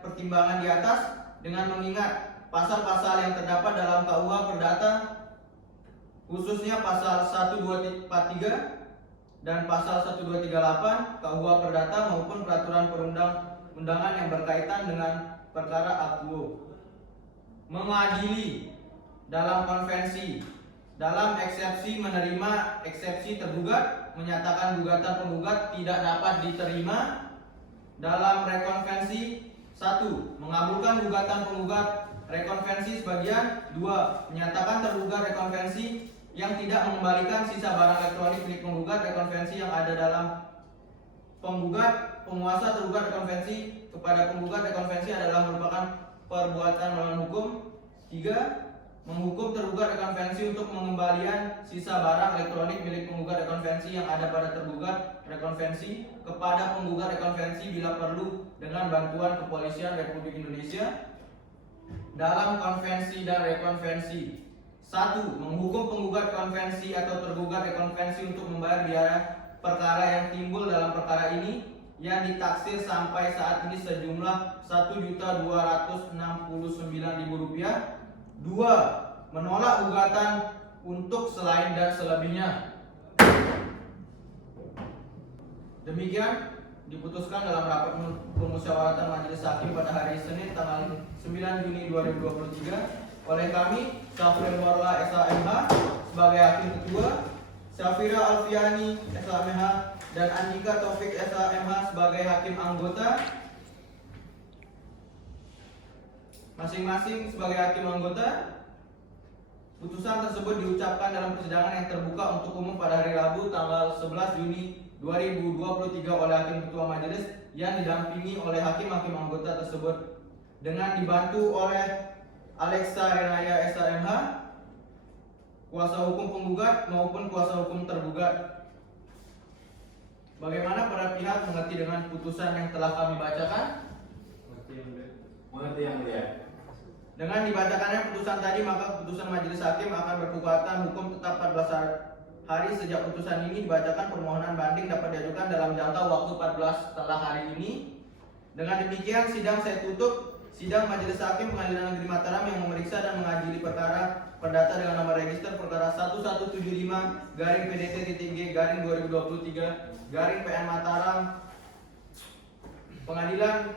pertimbangan di atas dengan mengingat pasal-pasal yang terdapat dalam KUH Perdata khususnya pasal 1243 dan pasal 1238 KUH Perdata maupun peraturan perundang-undangan yang berkaitan dengan perkara akuo, mengadili dalam konvensi dalam eksepsi menerima eksepsi tergugat, menyatakan gugatan penggugat tidak dapat diterima dalam rekonvensi. 1. Mengabulkan gugatan penggugat rekonvensi sebagian. 2. Menyatakan tergugat rekonvensi yang tidak mengembalikan sisa barang elektronik milik penggugat rekonvensi yang ada dalam penggugat. Penguasa tergugat rekonvensi kepada penggugat rekonvensi adalah merupakan perbuatan melawan hukum. 3. menghukum tergugat rekonvensi untuk pengembalian sisa barang elektronik milik penggugat rekonvensi yang ada pada tergugat rekonvensi kepada penggugat rekonvensi bila perlu dengan bantuan Kepolisian Republik Indonesia dalam konvensi dan rekonvensi. 1. Menghukum penggugat konvensi atau tergugat rekonvensi untuk membayar biaya perkara yang timbul dalam perkara ini yang ditaksir sampai saat ini sejumlah Rp1.269.000. 2. Menolak gugatan untuk selain dan selebihnya. Demikian diputuskan dalam rapat pemusyawaratan Majelis Hakim pada hari Senin tanggal 9 Juni 2023 oleh kami, Syafrin Warla SHMH sebagai Hakim Ketua, Syafira Alfiani SHMH dan Andika Taufik SHMH sebagai Hakim Anggota, masing-masing sebagai hakim anggota. Putusan tersebut diucapkan dalam persidangan yang terbuka untuk umum pada hari Rabu tanggal 11 Juni 2023 oleh Hakim Ketua Majelis yang didampingi oleh hakim-hakim anggota tersebut dengan dibantu oleh Alexa Renaya SHMH, kuasa hukum penggugat maupun kuasa hukum tergugat. Bagaimana para pihak mengerti dengan putusan yang telah kami bacakan? Mengerti yang mulia. Dengan dibacakannya putusan tadi, maka putusan majelis hakim akan berkekuatan hukum tetap 14 hari sejak putusan ini dibacakan. Permohonan banding dapat diajukan dalam jangka waktu 14 setelah hari ini. Dengan demikian, sidang saya tutup. Sidang Majelis Hakim Pengadilan Negeri Mataram yang memeriksa dan mengadili perkara perdata dengan nomor register perkara 1175-PDT-G-2023-2023 PN Mataram. Pengadilan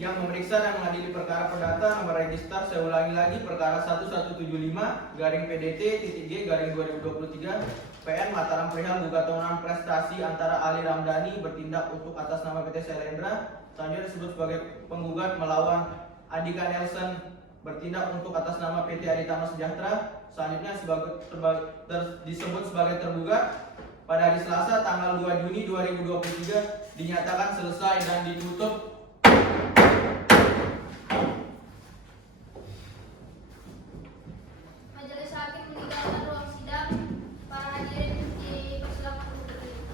yang memeriksa dan mengadili perkara perdata nomor register, saya ulangi lagi, perkara 1175-PDT-G-2023 PN Mataram perihal gugatan prestasi antara Ali Ramdhani bertindak untuk atas nama PT Sailendra, selanjutnya disebut sebagai penggugat melawan Andika Nelson bertindak untuk atas nama PT Aditama Sejahtera, selanjutnya disebut sebagai tergugat pada hari Selasa tanggal 2 Juni 2023 dinyatakan selesai dan ditutup. Majelis Hakim meninggalkan ruang sidang. Para hadirin dipersilakan untuk berdiri.